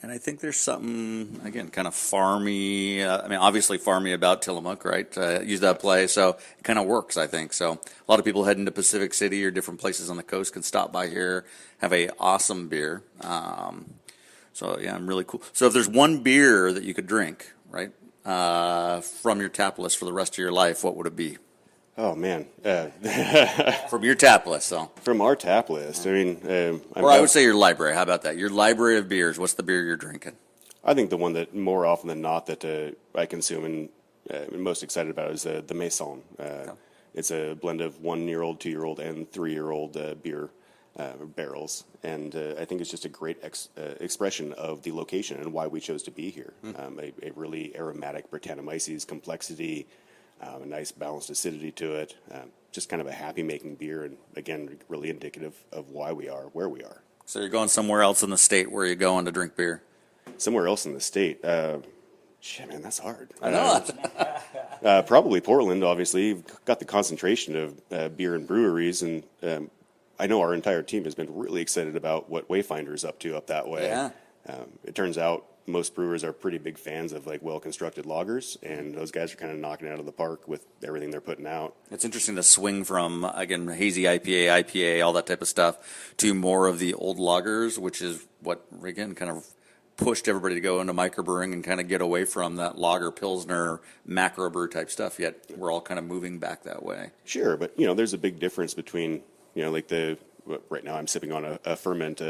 And I think there's something, again, kind of farmy. Obviously farmy about Tillamook, right? Use that play. So it kind of works, I think. So a lot of people heading to Pacific City or different places on the coast can stop by here, have a awesome beer. I'm really cool. So if there's one beer that you could drink, right, from your tap list for the rest of your life, what would it be? Oh man, From your tap list, so. from our tap list. I mean, Or I would say your library. How about that? Your library of beers. What's the beer you're drinking? I think the one that more often than not that I consume and am most excited about is the Maison. It's a blend of 1-year-old, 2-year-old, and 3-year-old beer barrels, and I think it's just a great expression of the location and why we chose to be here. A really aromatic Brettanomyces complexity, a nice balanced acidity to it, just kind of a happy making beer, and again, really indicative of why we are where we are. So you're going somewhere else in the state where you're going to drink beer? Somewhere else in the state. Shit, man, that's hard. I know. Probably Portland, obviously. You've got the concentration of beer and breweries, and I know our entire team has been really excited about what Wayfinder's up to up that way. Yeah. It turns out most brewers are pretty big fans of like well-constructed lagers, and those guys are kind of knocking it out of the park with everything they're putting out. It's interesting to swing from, again, hazy IPA, all that type of stuff, to more of the old lagers, which is what, again, kind of pushed everybody to go into microbrewing and kind of get away from that lager, pilsner, macro brew type stuff, yet we're all kind of moving back that way. Sure, but, there's a big difference between, like right now I'm sipping on a ferment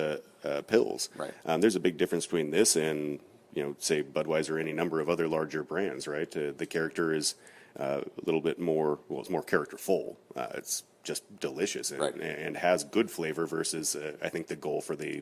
Pils. Right. There's a big difference between this and, say Budweiser or any number of other larger brands, right? The character is a little bit more, it's more characterful. It's just delicious and, Right. and has good flavor versus, I think the goal for the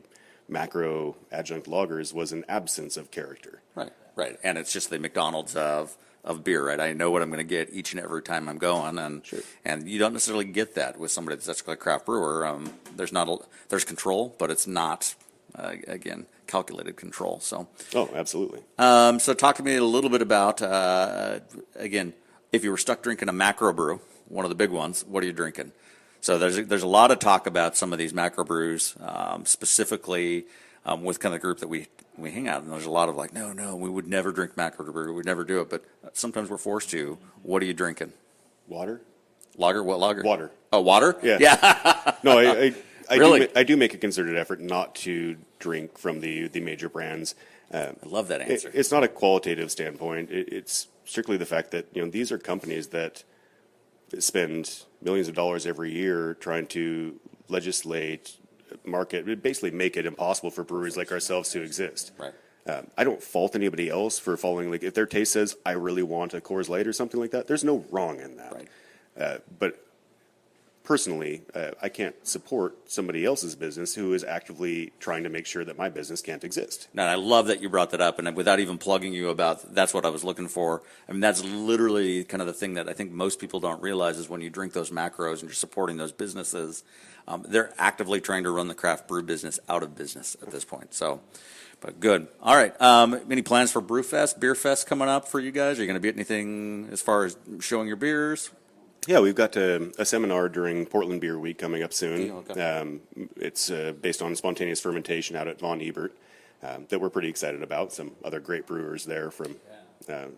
macro adjunct lagers was an absence of character. Right. And it's just the McDonald's of beer, right? I know what I'm going to get each and every time I'm going, and Sure. and you don't necessarily get that with somebody that's actually a craft brewer. There's control, but it's not again calculated control. So Absolutely. so talk to me a little bit about again, if you were stuck drinking a macro brew, one of the big ones, what are you drinking? So there's a lot of talk about some of these macro brews, specifically with kind of the group that we hang out, and there's a lot of like, no, we would never drink macro brew, we'd never do it, but sometimes we're forced to. What are you drinking? Water? Lager? What lager? Water. Oh, water? Yeah. No, I Really? I do make a concerted effort not to drink from the major brands. I love that answer. It's not a qualitative standpoint. It's strictly the fact that these are companies that spend millions of dollars every year trying to legislate, market, basically make it impossible for breweries like ourselves to exist. Right. I don't fault anybody else for following, like if their taste says, I really want a Coors Light or something like that, there's no wrong in that. Right. But personally, I can't support somebody else's business who is actively trying to make sure that my business can't exist. No, I love that you brought that up, and without even plugging you about, that's what I was looking for. I mean, that's literally kind of the thing that I think most people don't realize is when you drink those macros and you're supporting those businesses, they're actively trying to run the craft brew business out of business at this point. So, but good. All right. Any plans for Brewfest, Beer Fest coming up for you guys? Are you going to be at anything as far as showing your beers? Yeah, we've got a seminar during Portland Beer Week coming up soon. Yeah, okay. It's based on spontaneous fermentation out at Von Ebert that we're pretty excited about. Some other great brewers there from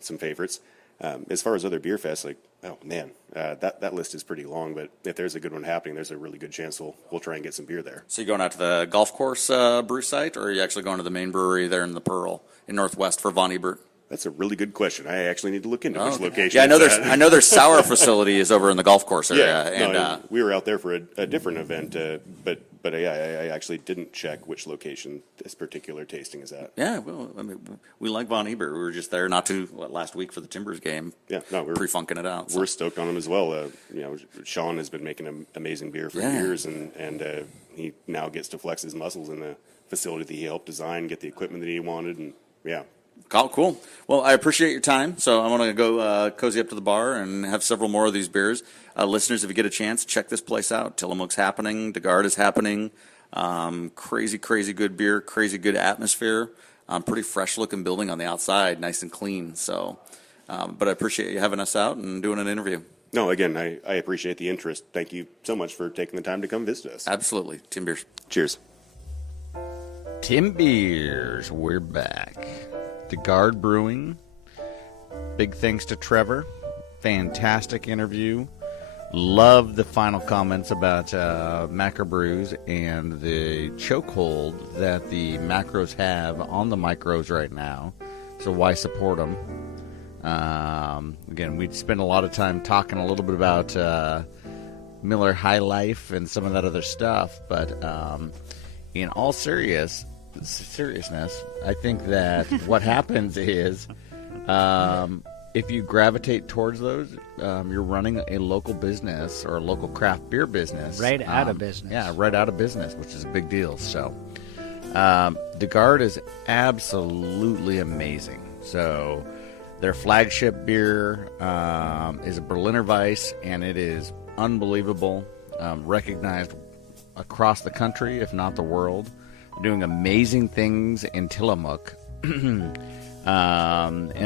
some favorites. As far as other beer fests, like, oh man, that list is pretty long. But if there's a good one happening, there's a really good chance we'll try and get some beer there. So you going out to the golf course brew site, or are you actually going to the main brewery there in the Pearl in Northwest for Von Ebert? That's a really good question. I actually need to look into which location. Yeah, it's I know their sour facility is over in the golf course area. Yeah, and we were out there for a different event, but yeah, I actually didn't check which location this particular tasting is at. yeah, well, I mean, we like Von Ebert. We were just there last week for the Timbers game. Yeah, no, we're pre-funking it out. We're stoked on him as well. Sean has been making an amazing beer for years, and he now gets to flex his muscles in the facility that he helped design, get the equipment that he wanted, and yeah. Cool. Well, I appreciate your time. So I'm going to go cozy up to the bar and have several more of these beers. Listeners, if you get a chance, check this place out. Tillamook's happening. The Garde is happening. Crazy good beer. Crazy good atmosphere. Pretty fresh looking building on the outside, nice and clean. So, but I appreciate you having us out and doing an interview. No, again, I appreciate the interest. Thank you so much for taking the time to come visit us. Absolutely. Timbeers. Cheers. Timbeers, we're back. To Garde Brewing. Big thanks to Trevor. Fantastic interview. Love the final comments about macro brews and the chokehold that the macros have on the micros right now. So why support them? Again, we spend a lot of time talking a little bit about Miller High Life and some of that other stuff, but in all seriousness, I think that what happens is if you gravitate towards those, you're running a local business or a local craft beer business. Right out of business. Yeah, right out of business, which is a big deal. So the Garde is absolutely amazing. So their flagship beer is a Berliner Weiss, and it is unbelievable, recognized across the country, if not the world, doing amazing things in Tillamook. And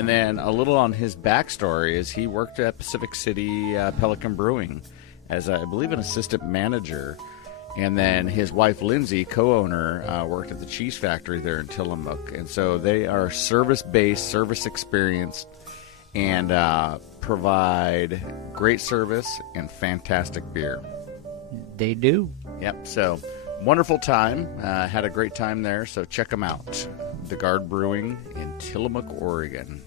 then a little on his backstory is he worked at Pacific City Pelican Brewing as, I believe, an assistant manager. And then his wife, Lindsay, co-owner, worked at the cheese factory there in Tillamook. And so they are service-based, service-experienced, and provide great service and fantastic beer. They do. Yep, so wonderful time. Had a great time there, so check them out. The Garde Brewing in Tillamook, Oregon.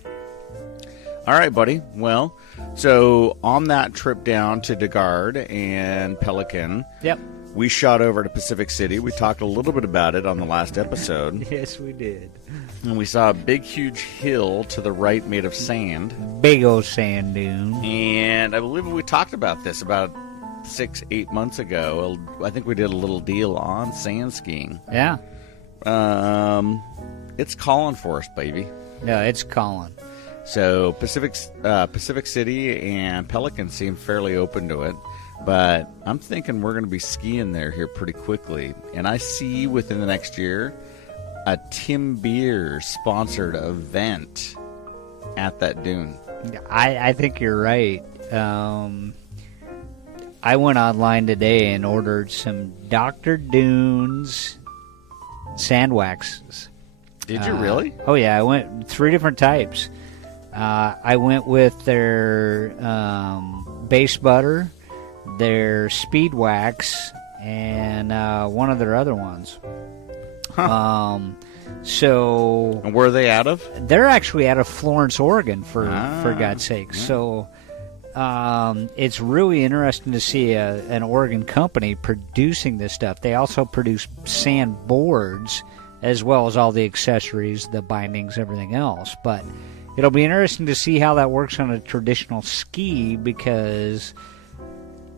All right, buddy. Well, so on that trip down to the Garde and Pelican, Yep. we shot over to Pacific City. We talked a little bit about it on the last episode. Yes, we did. And we saw a big, huge hill to the right made of sand. Big old sand dune. And I believe we talked about this about 6-8 months ago. I think we did a little deal on sand skiing. Yeah. It's calling for us, baby. No, it's calling. So Pacific City and Pelican seem fairly open to it, but I'm thinking we're going to be skiing there here pretty quickly. And I see within the next year a Timbeers sponsored event at that dune. I think you're right. I went online today and ordered some Dr. Dune's sand waxes. Did you really? Oh, yeah. I went 3 different types. I went with their base butter, their speed wax, and one of their other ones. Huh. So And where are they out of? they're actually out of Florence, Oregon, for God's sake. Yeah. So it's really interesting to see an Oregon company producing this stuff. They also produce sand boards as well as all the accessories, the bindings, everything else. But it'll be interesting to see how that works on a traditional ski, because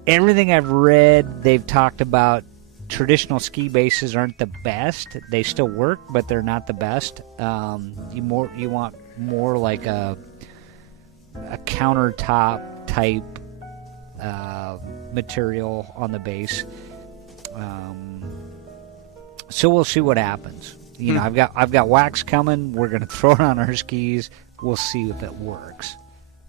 everything I've read, they've talked about traditional ski bases aren't the best. They still work, but they're not the best. You want more like a countertop type material on the base. So we'll see what happens. You know, I've got wax coming. We're going to throw it on our skis. We'll see if it works.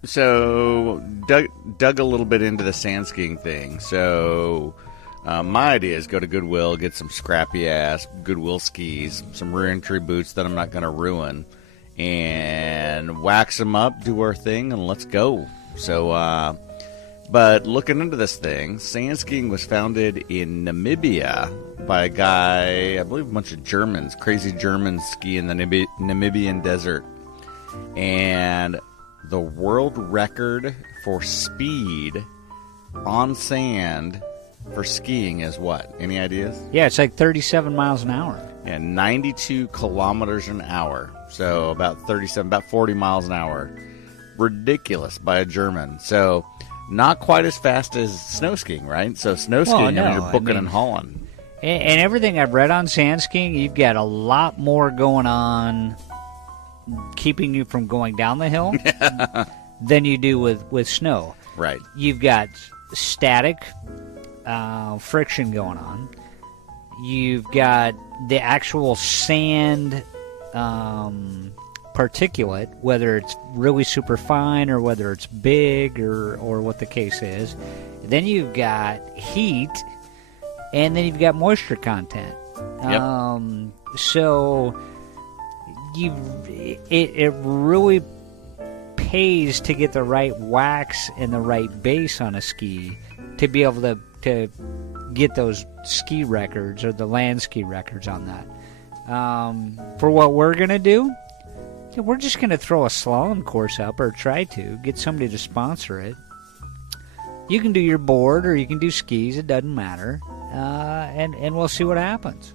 So dug a little bit into the sand skiing thing. So my idea is go to Goodwill, get some scrappy ass Goodwill skis, some rear entry boots that I'm not going to ruin, and wax them up, do our thing, and let's go. So, but looking into this thing, sand skiing was founded in Namibia by a guy, I believe a bunch of Germans, crazy Germans ski in the Namibian desert. And the world record for speed on sand for skiing is what? Any ideas? Yeah, it's like 37 miles an hour. And 92 kilometers an hour. So about 40 miles an hour. Ridiculous by a German. So not quite as fast as snow skiing, right? So snow skiing, you're booking and hauling. And everything I've read on sand skiing, you've got a lot more going on keeping you from going down the hill than you do with snow. Right. You've got static friction going on. You've got the actual sand particulate, whether it's really super fine or whether it's big or what the case is. Then you've got heat, and then you've got moisture content. Yep. So it really pays to get the right wax and the right base on a ski to be able to get those ski records or the land ski records on that. For what we're going to do, Yeah, we're just going to throw a slalom course up, or try to get somebody to sponsor it. You can do your board, or you can do skis. It doesn't matter, and we'll see what happens.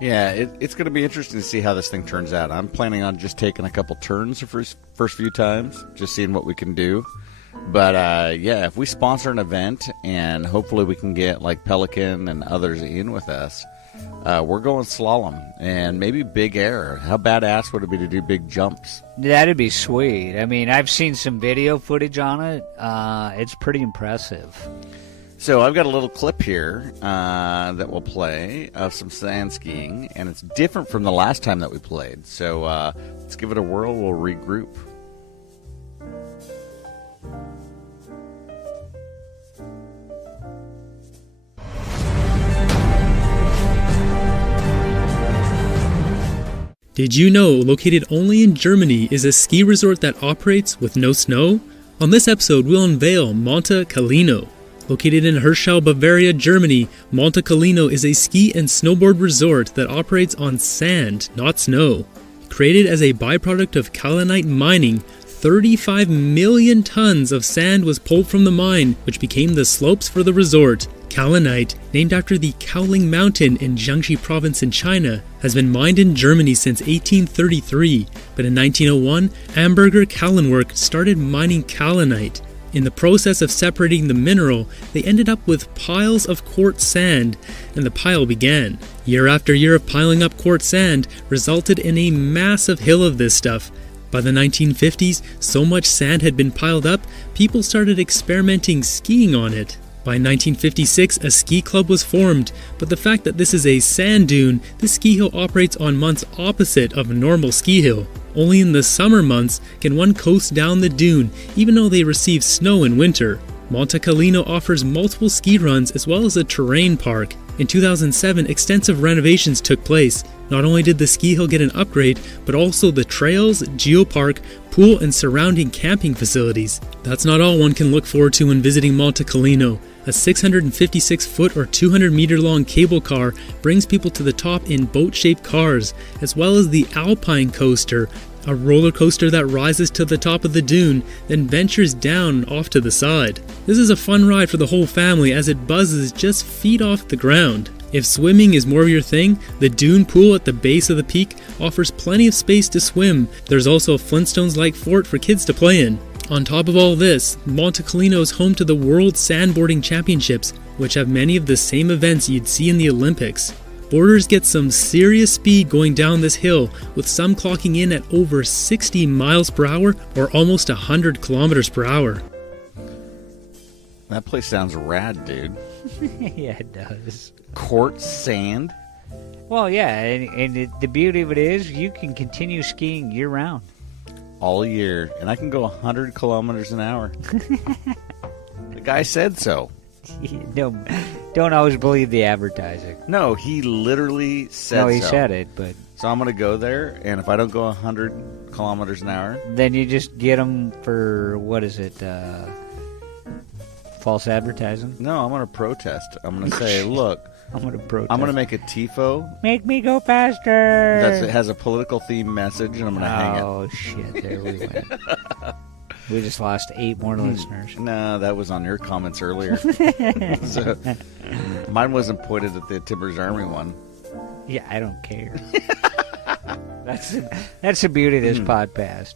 Yeah, it's going to be interesting to see how this thing turns out. I'm planning on just taking a couple turns the first few times, just seeing what we can do. But, yeah, if we sponsor an event and hopefully we can get, like, Pelican and others in with us, we're going slalom and maybe big air. How badass would it be to do big jumps? That'd be sweet. I mean, I've seen some video footage on it. It's pretty impressive. So I've got a little clip here that we'll play of some sand skiing, and it's different from the last time that we played. So let's give it a whirl. We'll regroup. Did you know located only in Germany is a ski resort that operates with no snow? On this episode, we'll unveil Monte Carlo. Located in Herschel, Bavaria, Germany, Monte Carlo is a ski and snowboard resort that operates on sand, not snow. Created as a byproduct of kaolinite mining, 35 million tons of sand was pulled from the mine, which became the slopes for the resort. Kaolinite, named after the Kaoling Mountain in Jiangxi province in China, has been mined in Germany since 1833, but in 1901, Amberger Kahlenwerk started mining kaolinite. In the process of separating the mineral, they ended up with piles of quartz sand, and the pile began. Year after year of piling up quartz sand resulted in a massive hill of this stuff. By the 1950s, so much sand had been piled up, people started experimenting skiing on it. By 1956, a ski club was formed, but the fact that this is a sand dune, this ski hill operates on months opposite of a normal ski hill. Only in the summer months can one coast down the dune, even though they receive snow in winter. Monte Carlo offers multiple ski runs as well as a terrain park. In 2007, extensive renovations took place. Not only did the ski hill get an upgrade, but also the trails, geopark, pool, and surrounding camping facilities. That's not all one can look forward to when visiting Monte Carlo. A 656-foot or 200-meter-long cable car brings people to the top in boat-shaped cars, as well as the Alpine Coaster, a roller coaster that rises to the top of the dune, then ventures down off to the side. This is a fun ride for the whole family as it buzzes just feet off the ground. If swimming is more of your thing, the dune pool at the base of the peak offers plenty of space to swim. There's also a Flintstones-like fort for kids to play in. On top of all this, Monte Carlo is home to the World Sandboarding Championships, which have many of the same events you'd see in the Olympics. Boarders get some serious speed going down this hill, with some clocking in at over 60 miles per hour or almost 100 kilometers per hour. That place sounds rad, dude. Yeah, it does. Quartz sand? Well, yeah, and the beauty of it is you can continue skiing year-round. All year, and I can go 100 kilometers an hour. The guy said so. Don't always believe the advertising. No, he literally said so. No, he said it, but... So I'm going to go there, and if I don't go 100 kilometers an hour... Then you just get them for, what is it, false advertising? No, I'm going to protest. I'm going to say, look... I'm going to protest. I'm going to make a TIFO. Make me go faster! That has a political theme message, and I'm going to hang it. Oh, shit, there we went. We just lost 8 more listeners. No, that was on your comments earlier. So, mine wasn't pointed at the Timbeers Army one. Yeah, I don't care. That's the beauty of this podcast.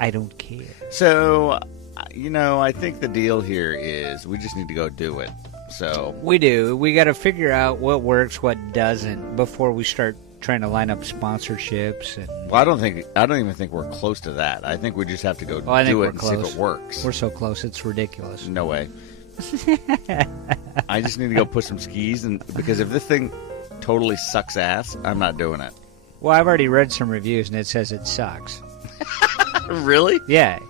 I don't care. So, I think the deal here is we just need to go do it. So we do. We got to figure out what works, what doesn't, before we start trying to line up sponsorships. And well, I don't even think we're close to that. I think we just have to go do it and see if it works. We're so close, it's ridiculous. No way. I just need to go put some skis, because if this thing totally sucks ass, I'm not doing it. Well, I've already read some reviews, and it says it sucks. Really? Yeah.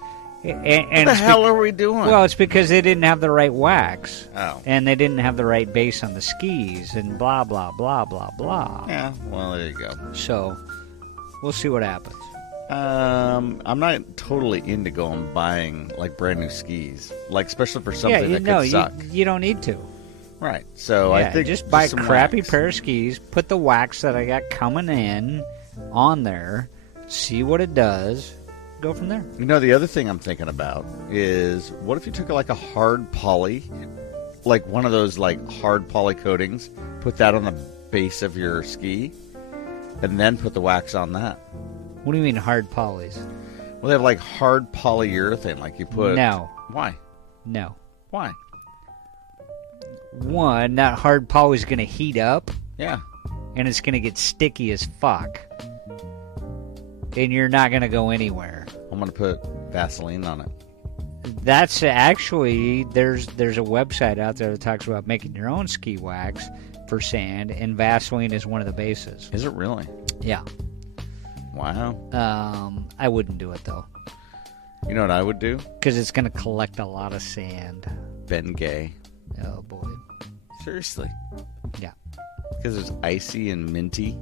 And what the hell are we doing? Well, it's because they didn't have the right wax. Oh. And they didn't have the right base on the skis, and blah, blah, blah, blah, blah. Yeah, well, there you go. So, we'll see what happens. I'm not totally into buying, like, brand new skis. Like, especially for something that could suck. You don't need to. Right. So, I think just buy a crappy wax. pair of skis, put the wax that I got coming in on there, see what it does, go from there. You know, the other thing I'm thinking about is, what if you took like a hard poly, like one of those like hard poly coatings, put that on the base of your ski, and then put the wax on that? What do you mean hard polys? Well, they have like hard polyurethane, like you put. No. Why? No. Why? One, that hard poly is going to heat up, Yeah. and it's going to get sticky as fuck. And you're not going to go anywhere. I'm gonna put Vaseline on it. That's actually, there's a website out there that talks about making your own ski wax for sand, and Vaseline is one of the bases. Is it really? Yeah. Wow. I wouldn't do it, though, You know what I would do? because it's going to collect a lot of sand. Ben Gay. Oh, boy. Seriously. Yeah. Because it's icy and minty.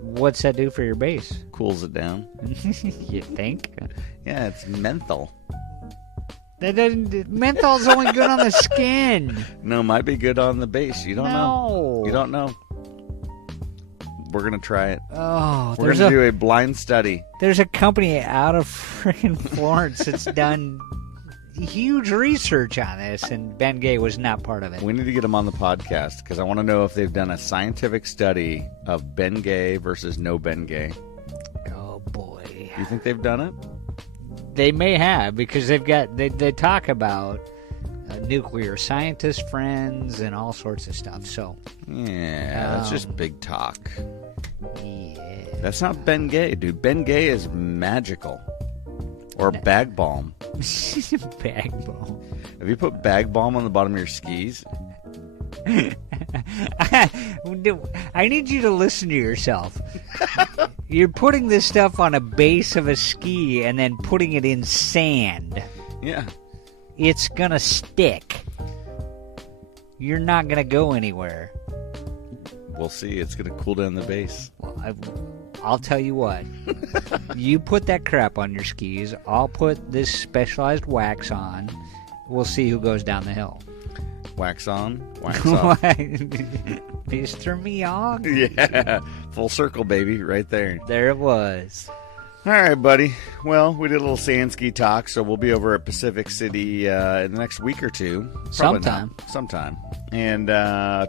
What's that do for your base? Cools it down. You think? Yeah, it's menthol. That doesn't. Menthol's only good on the skin. No, might be good on the base. You don't know. You don't know. We're going to try it. Oh, We're going to do a blind study. There's a company out of freaking Florence that's done huge research on this, and Ben Gay was not part of it. We need to get them on the podcast because I want to know if they've done a scientific study of Ben Gay versus no Ben Gay. Oh, boy. You think they've done it? They may have, because they talk about nuclear scientist friends and all sorts of stuff. So Yeah, that's just big talk. yeah, That's not Ben Gay, dude. Ben Gay is magical. Or bag balm. bag ball. Have you put bag balm on the bottom of your skis? I need you to listen to yourself. You're putting this stuff on a base of a ski and then putting it in sand. Yeah. It's gonna stick. You're not gonna go anywhere. We'll see. It's going to cool down the base. Well, I'll tell you what. You put that crap on your skis. I'll put this specialized wax on. We'll see who goes down the hill. Wax on, wax off. Mr. Miyagi. Yeah. Full circle, baby. Right there. There it was. All right, buddy. Well, we did a little sand ski talk, so we'll be over at Pacific City in the next week or two. Probably sometime. And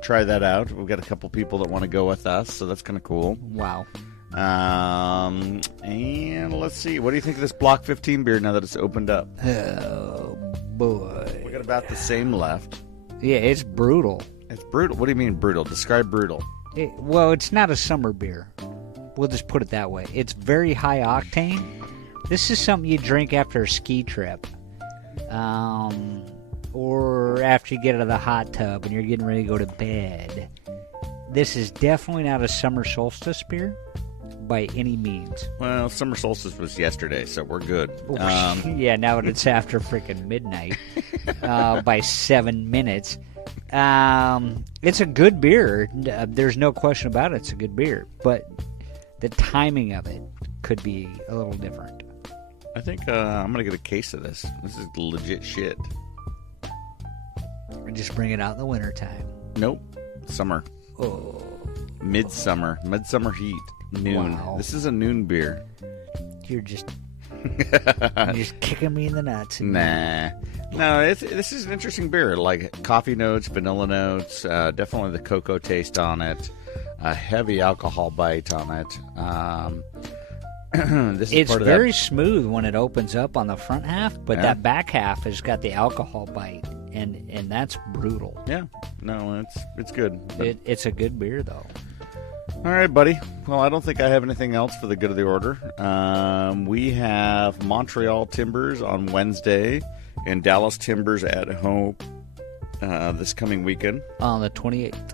try that out. We've got a couple people that want to go with us, so that's kind of cool. Wow. And let's see. What do you think of this Block 15 beer now that it's opened up? Oh, boy. We got about the same left. Yeah, it's brutal. It's brutal. What do you mean brutal? Describe brutal. Well, it's not a summer beer. We'll just put it that way. It's very high octane. This is something you drink after a ski trip. Or after you get out of the hot tub and you're getting ready to go to bed. This is definitely not a summer solstice beer by any means. Well, summer solstice was yesterday, so we're good. Yeah, now that it's after freaking midnight by 7 minutes. It's a good beer. There's no question about it. It's a good beer. But the timing of it could be a little different. I think I'm going to get a case of this. This is legit shit. Just bring it out in the wintertime. Nope. Summer. Oh. Midsummer heat. Noon. Wow. This is a noon beer. You're just kicking me in the nuts. Nah. No, this is an interesting beer. Like coffee notes, vanilla notes, definitely the cocoa taste on it, a heavy alcohol bite on it. This is It's part of very that. smooth when it opens up on the front half, but Yeah. that back half has got the alcohol bite, and that's brutal. Yeah. No, it's good. But- It's a good beer, though. All right, buddy. Well, I don't think I have anything else for the good of the order. We have Montreal Timbers on Wednesday and Dallas Timbers at home this coming weekend. On the 28th.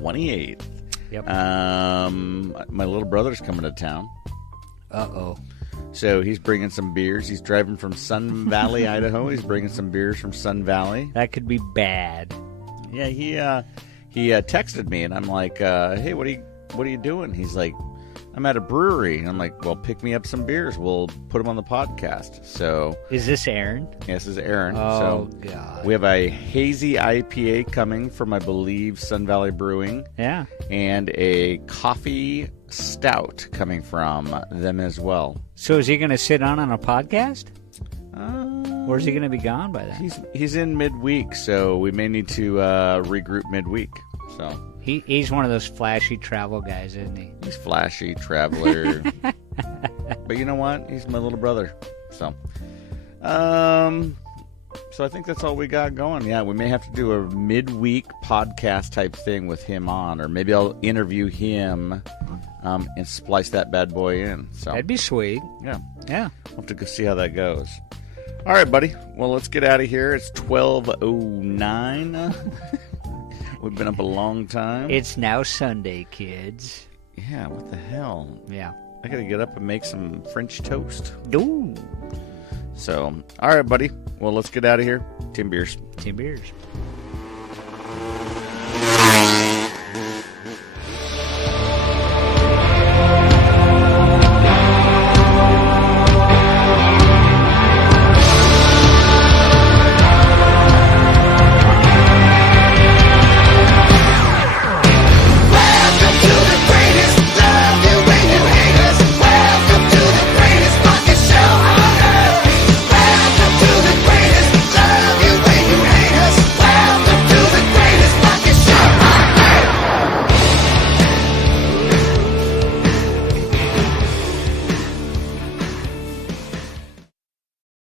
28th. Yep. My little brother's coming to town. Uh-oh. So he's bringing some beers. He's driving from Sun Valley, Idaho. He's bringing some beers from Sun Valley. That could be bad. Yeah, he texted me, and I'm like, hey, what are you doing? He's like, I'm at a brewery. And I'm like, well, pick me up some beers. We'll put them on the podcast. So Is this Aaron? this is Aaron. Oh, so God. we have a hazy IPA coming from, I believe, Sun Valley Brewing, Yeah. and a coffee stout coming from them as well. So is he going to sit on a podcast? Or is he going to be gone by then? He's in midweek, so we may need to regroup midweek. So he's one of those flashy travel guys, isn't he? he's flashy traveler, but you know what? He's my little brother. So, so I think that's all we got going. Yeah, we may have to do a midweek podcast type thing with him on, or maybe I'll interview him and splice that bad boy in. So That'd be sweet. yeah. Yeah. We'll have to go see how that goes. All right, buddy. Well, let's get out of here. It's 12:09. We've been up a long time. It's now Sunday, kids. Yeah, what the hell? Yeah. I gotta get up and make some French toast. Ooh. So, all right, buddy. Well, let's get out of here. Timbeers. Timbeers.